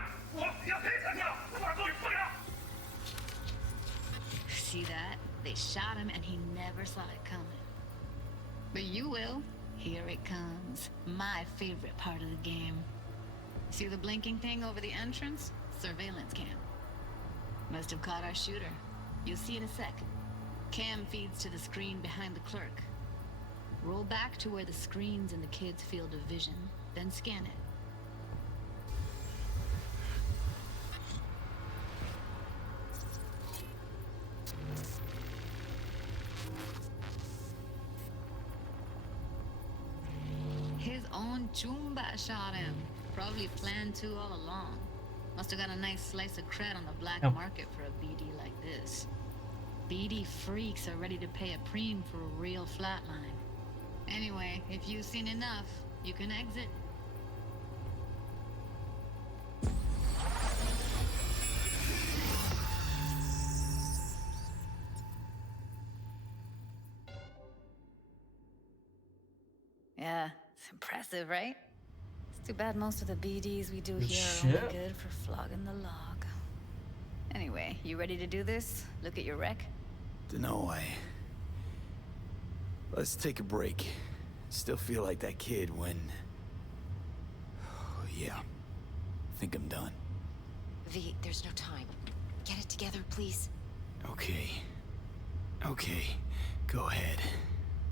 See that? They shot him and he never saw it coming. But you will. Here it comes. My favorite part of the game. See the blinking thing over the entrance? Surveillance cam. Must have caught our shooter. You'll see in a sec. Cam feeds to the screen behind the clerk. Roll back to where the screen's in the kid's field of vision, then scan it. His own Chumba shot him. Probably planned to all along. Must have got a nice slice of cred on the black market for a BD like this. BD freaks are ready to pay a preem for a real flatline. Anyway, if you've seen enough, you can exit. Yeah, it's impressive, right? It's too bad most of the BDs we do here are only good for flogging the log. Anyway, you ready to do this? Look at your rec? Dunno, Let's take a break. Still feel like that kid when... Oh, yeah. Think I'm done. V, there's no time. Get it together, please. Okay. Okay. Go ahead.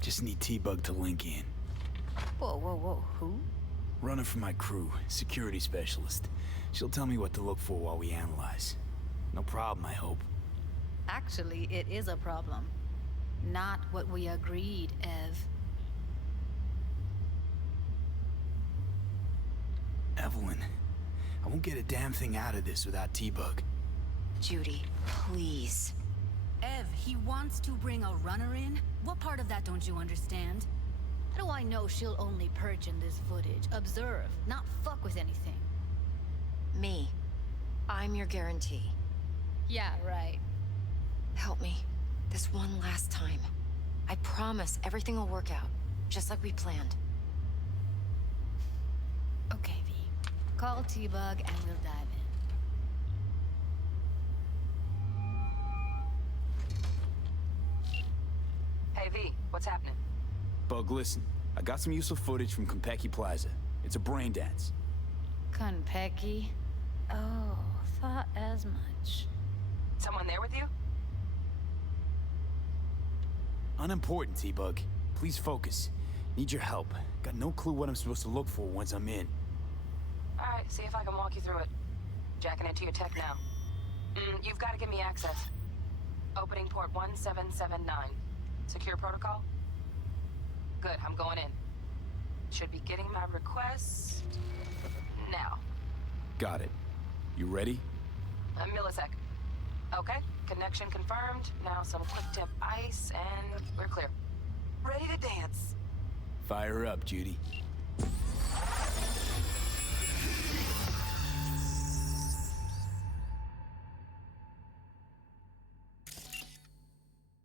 Just need T-Bug to link in. Whoa, whoa, whoa. Who? Runner for my crew, security specialist. She'll tell me what to look for while we analyze. No problem, I hope. Actually, it is a problem. Not what we agreed, Ev. Evelyn, I won't get a damn thing out of this without T-Bug. Judy, please. Ev, he wants to bring a runner in? What part of that don't you understand? How do I know she'll only perch in this footage, observe, not fuck with anything? Me. I'm your guarantee. Yeah, right. Help me. This one last time. I promise everything will work out, just like we planned. Okay, V. Call T-Bug and we'll dive in. Hey, V, what's happening? Bug, listen. I got some useful footage from Konpeki Plaza. It's a brain dance. Konpeki? Oh, thought as much. Someone there with you? Unimportant, T-Bug. Please focus. Need your help. Got no clue what I'm supposed to look for once I'm in. Alright, see if I can walk you through it. Jacking into your tech now. You've got to give me access. Opening port 1779. Secure protocol? Good, I'm going in. Should be getting my request... now. Got it. You ready? A millisec. Okay, connection confirmed. Now some quick tip ice, and we're clear. Ready to dance. Fire up, Judy.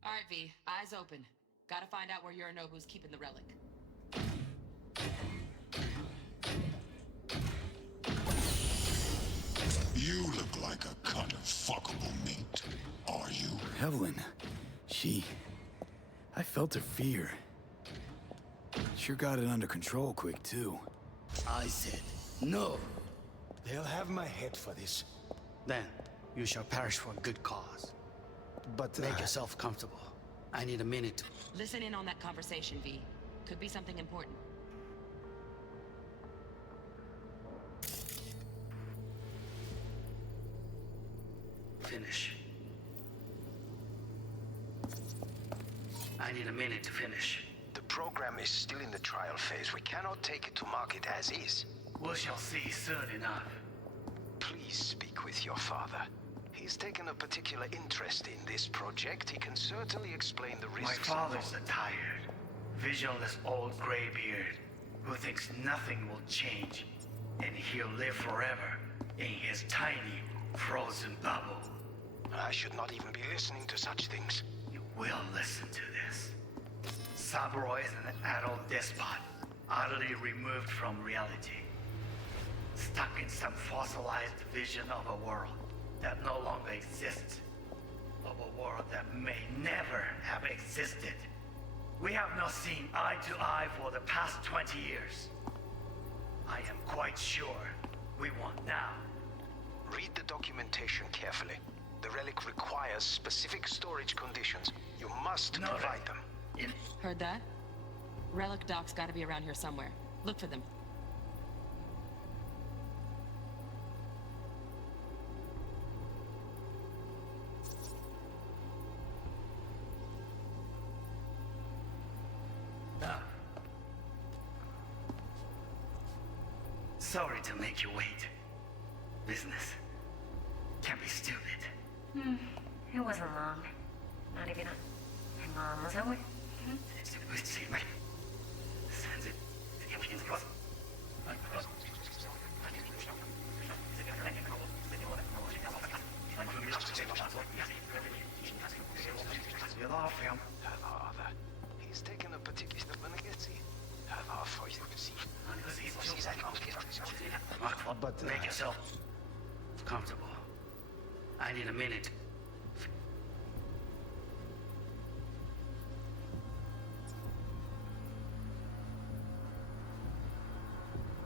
All right, V. Eyes open. Gotta find out where Yorinobu's keeping the relic. You look like a cut of fuckable meat. Are you? Evelyn. I felt her fear. Sure got it under control quick, too. I said, no. They'll have my head for this. Then, you shall perish for a good cause. But make yourself comfortable. I need a minute. Listen in on that conversation, V. Could be something important. Finish. I need a minute to finish. The program is still in the trial phase. We cannot take it to market as is. We shall see soon enough. Please speak with your father. He's taken a particular interest in this project. He can certainly explain the My risks. father's a tired, visionless old graybeard who thinks nothing will change, and he'll live forever in his tiny, frozen bubble. I should not even be listening to such things. You will listen to this. Saburo is an adult despot, utterly removed from reality. Stuck in some fossilized vision of a world that no longer exists. Of a world that may never have existed. We have not seen eye to eye for the past 20 years. I am quite sure we want now. Read the documentation carefully. The relic requires specific storage conditions. You must provide them. Heard that? Relic doc's gotta be around here somewhere. Look for them. Sorry to make you wait. Business can be stupid. It wasn't long. Not even a... Mom, was that what? Father, he's taken a particular But make yourself comfortable. I need a minute.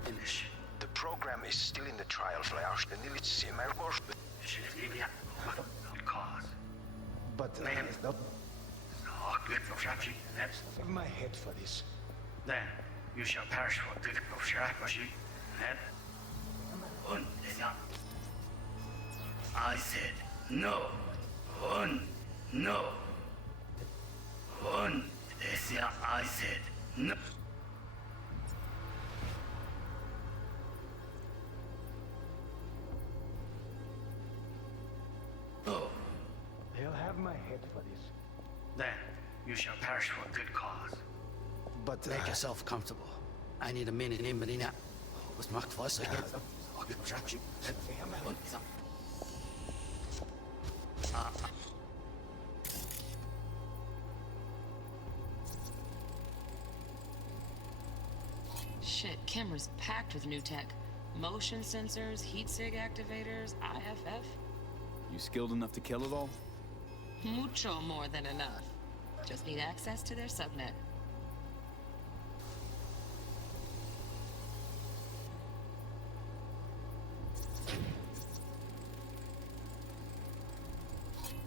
Finish. The program is still in the trial phase. Cause. But give my head for this. Then you shall perish for good. I said no. No. I said no. Oh. They'll have my head for this. Then you shall perish for a good cause. But make yourself comfortable. I need a minute in Medina. Was macht was? Shit, camera's packed with new tech. Motion sensors, heat sig activators, IFF. You skilled enough to kill it all? Mucho more than enough. Just need access to their subnet.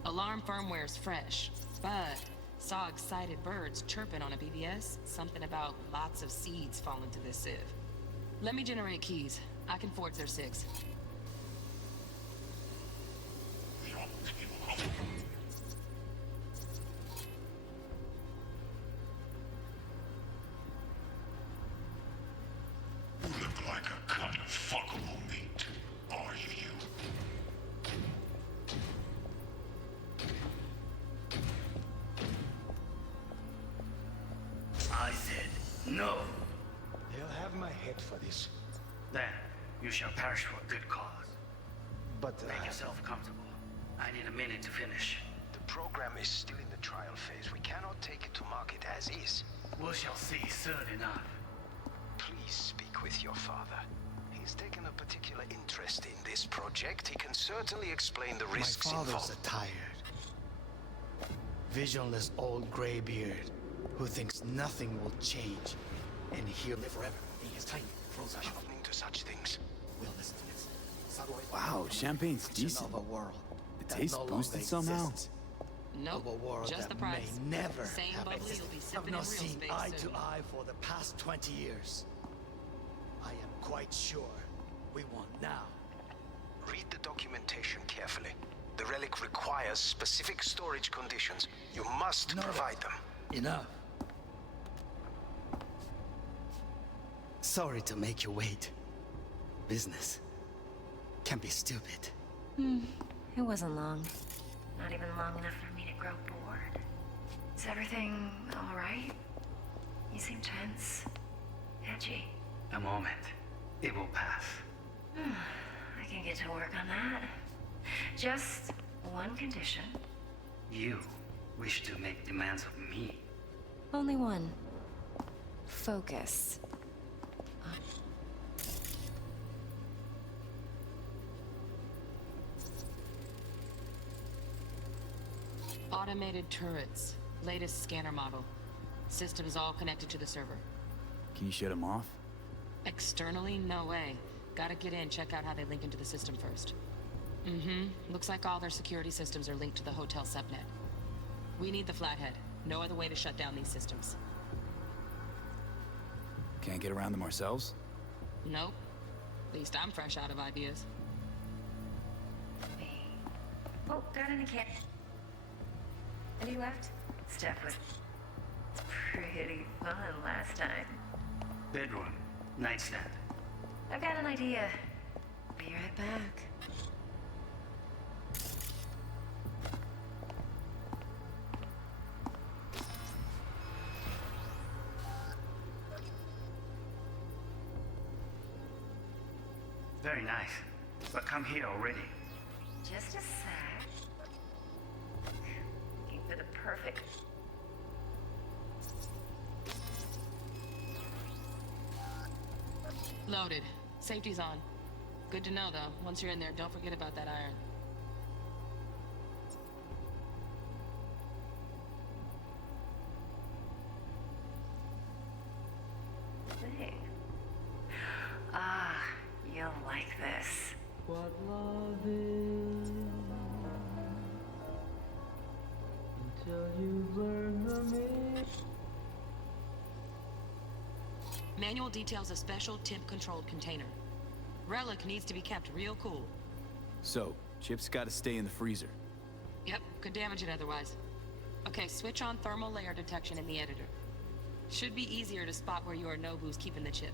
Alarm firmware's fresh, but saw excited birds chirping on a BBS. Something about lots of seeds falling to this sieve. Let me generate keys. I can forge their SIGs. You look like a kind of fuckable meat, are you? I said no. They'll have my head for this. Then you shall perish for a good cause. But make yourself comfortable. I need a minute to finish. The program is still in the trial phase. We cannot take it to market as is. We shall see soon enough. Please speak with your father. He's taken a particular interest in this project. He can certainly explain the risks My father's involved. a tired, visionless old graybeard who thinks nothing will change, and he'll live forever in his tiny, frozen listening to such things. We'll listen to this. Wow, champagne's decent. Of a world The taste boosted somehow. Nope, of a world just the that price. may never Same have bubbly existed. you'll be I've sipping in not real seen space eye soon. to eye for the past 20 years. I am quite sure we want now. Read the documentation carefully. The relic requires specific storage conditions. You must provide them. Enough. Sorry to make you wait. Business can be stupid. It wasn't long. Not even long enough for me to grow bored. Is everything all right? You seem tense. Edgy. A moment. It will pass. I can get to work on that. Just one condition. You wish to make demands of me. Only one. Focus. Automated turrets. Latest scanner model. Systems all connected to the server. Can you shut them off? Externally, no way. Gotta get in, check out how they link into the system first. Looks like all their security systems are linked to the hotel subnet. We need the Flathead. No other way to shut down these systems. Can't get around them ourselves? Nope. At least I'm fresh out of ideas. Oh, got in a kit. And he left? Stuff was pretty fun last time. Bedroom. Nightstand. I've got an idea. Be right back. Very nice. But come here already. Just a sec. Looking for the perfect... Loaded. Safety's on. Good to know, though. Once you're in there, don't forget about that iron. Thing. Ah, you'll like this. What love is until you've learned the meaning. Manual details a special temp-controlled container. Relic needs to be kept real cool. So, chips gotta stay in the freezer. Yep, could damage it otherwise. Okay, switch on thermal layer detection in the editor. Should be easier to spot where your Nobu's keeping the chip.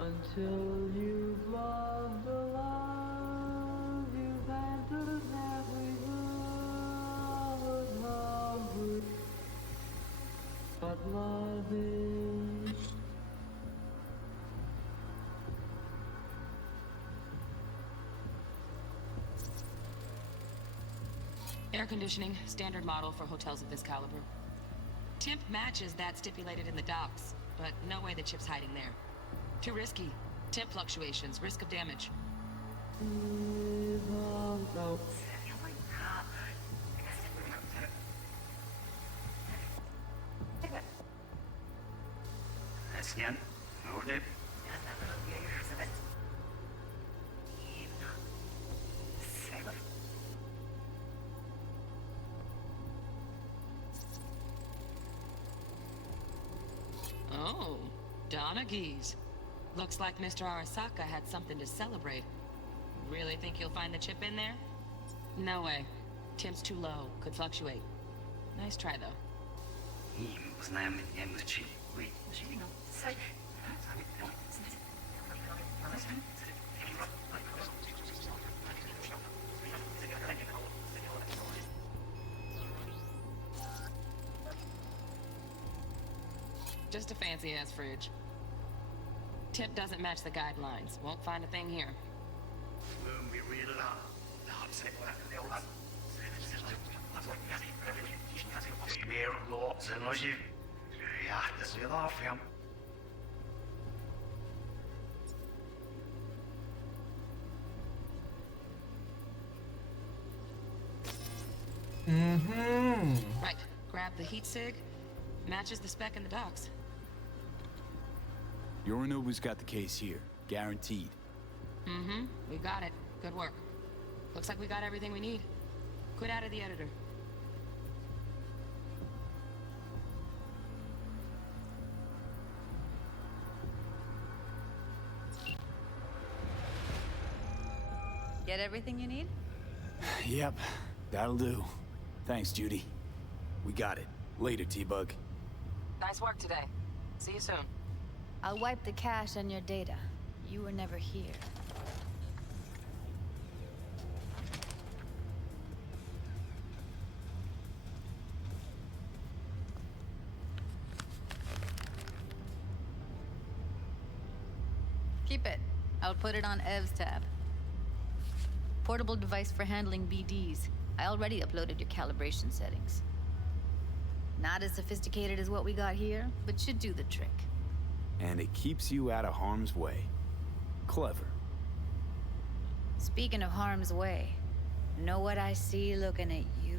Until you've loved the love you've had to have with but love is Air conditioning, standard model for hotels of this caliber. Temp matches that stipulated in the docs, but no way the chip's hiding there. Too risky. Temp fluctuations, risk of damage. That's again. Hold it. Oh, Donaghy's. Looks like Mr. Arasaka had something to celebrate. Really think you'll find the chip in there? No way. Temp's too low. Could fluctuate. Nice try, though. Just a fancy-ass fridge. Tip doesn't match the guidelines. Won't find a thing here. Right. Grab the heat sig. Matches the spec in the docs. Yorinobu's got the case here. Guaranteed. We got it. Good work. Looks like we got everything we need. Quit out of the editor. Get everything you need? Yep, that'll do. Thanks, Judy. We got it. Later, T-Bug. Nice work today. See you soon. I'll wipe the cache on your data. You were never here. Keep it. I'll put it on Ev's tab. Portable device for handling BDs. I already uploaded your calibration settings. Not as sophisticated as what we got here, but should do the trick. And it keeps you out of harm's way. Clever. Speaking of harm's way, know what I see looking at you?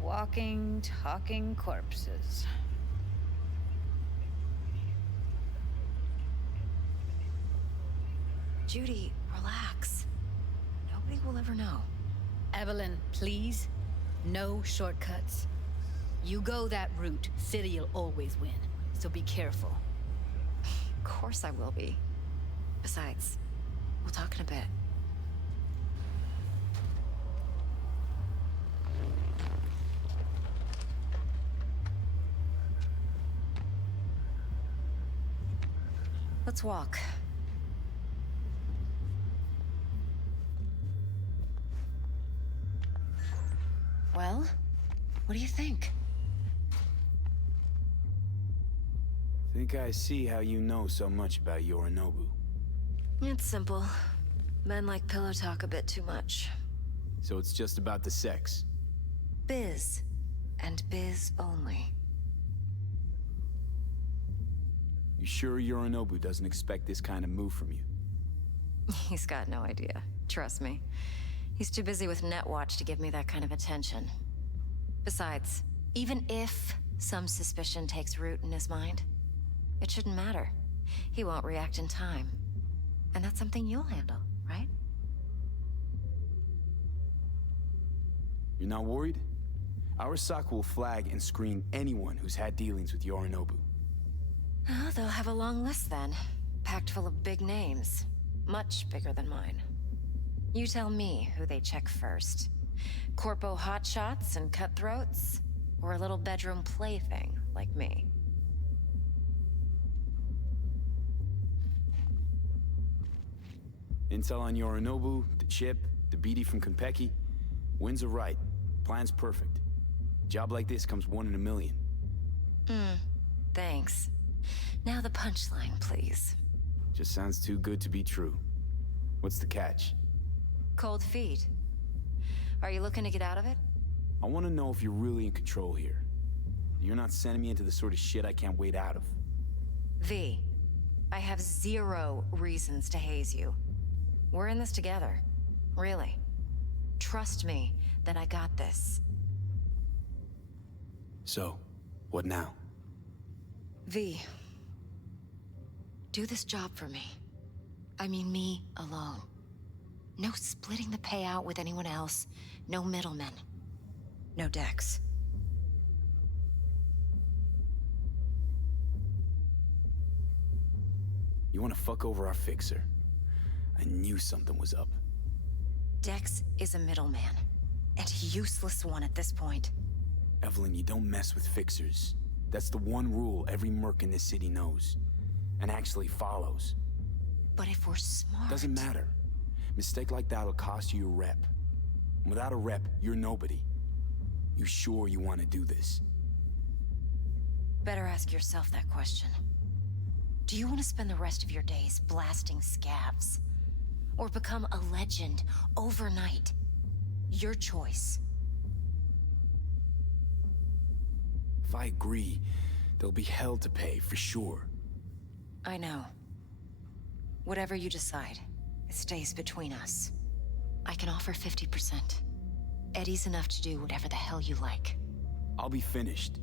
Walking, talking corpses. Judy, relax. Nobody will ever know. Evelyn, please. No shortcuts. You go that route, City'll always win. So be careful. Of course I will be. Besides, we'll talk in a bit. Let's walk. Well, what do you think? Think I see how you know so much about Yorinobu. It's simple. Men like pillow talk a bit too much. So it's just about the sex. Biz. And biz only. You sure Yorinobu doesn't expect this kind of move from you? He's got no idea. Trust me. He's too busy with Netwatch to give me that kind of attention. Besides, even if some suspicion takes root in his mind, it shouldn't matter. He won't react in time. And that's something you'll handle, right? You're not worried? Arasaka will flag and screen anyone who's had dealings with Yorinobu. Oh, they'll have a long list then. Packed full of big names. Much bigger than mine. You tell me who they check first. Corpo hotshots and cutthroats? Or a little bedroom plaything like me? Intel on Yorinobu, the chip, the BD from Konpeki. Winds are right. Plan's perfect. Job like this comes 1 in a million. Thanks. Now the punchline, please. Just sounds too good to be true. What's the catch? Cold feet. Are you looking to get out of it? I want to know if you're really in control here. You're not sending me into the sort of shit I can't wait out of. V, I have 0 reasons to haze you. We're in this together. Really. Trust me that I got this. So, what now? V, do this job for me. I mean me alone. No splitting the payout with anyone else. No middlemen. No Dex. You want to fuck over our fixer? I knew something was up. Dex is a middleman. And a useless one at this point. Evelyn, you don't mess with fixers. That's the one rule every merc in this city knows. And actually follows. But if we're smart... Doesn't matter. Mistake like that'll cost you your rep. Without a rep, you're nobody. You sure you want to do this? Better ask yourself that question. Do you want to spend the rest of your days blasting scabs? Or become a legend overnight? Your choice. If I agree, there'll be hell to pay, for sure. I know. Whatever you decide, it stays between us. I can offer 50%. Eddie's enough to do whatever the hell you like. I'll be finished.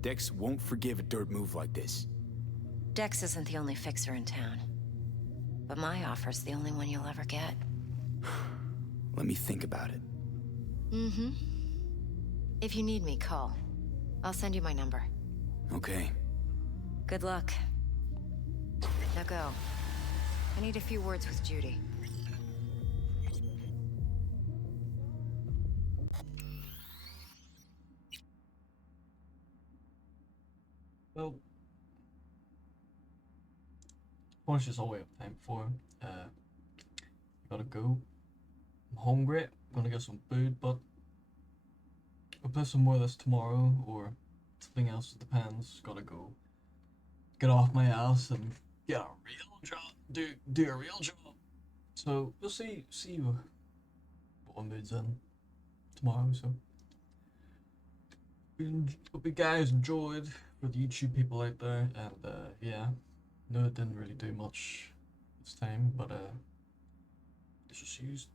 Dex won't forgive a dirt move like this. Dex isn't the only fixer in town. But my offer's the only one you'll ever get. Let me think about it. Mm-hmm. If you need me, call. I'll send you my number. Okay. Good luck. Now go. I need a few words with Judy. Probably just all the way up time for. Gotta go. I'm hungry. I'm gonna get some food, but I'll play some more of this tomorrow or something else. It depends. Gotta go. Get off my ass and get a real job. Do a real job. So we'll see what mood's in tomorrow. So hope you guys enjoyed for the YouTube people out there, and yeah, no, it didn't really do much this time, but just used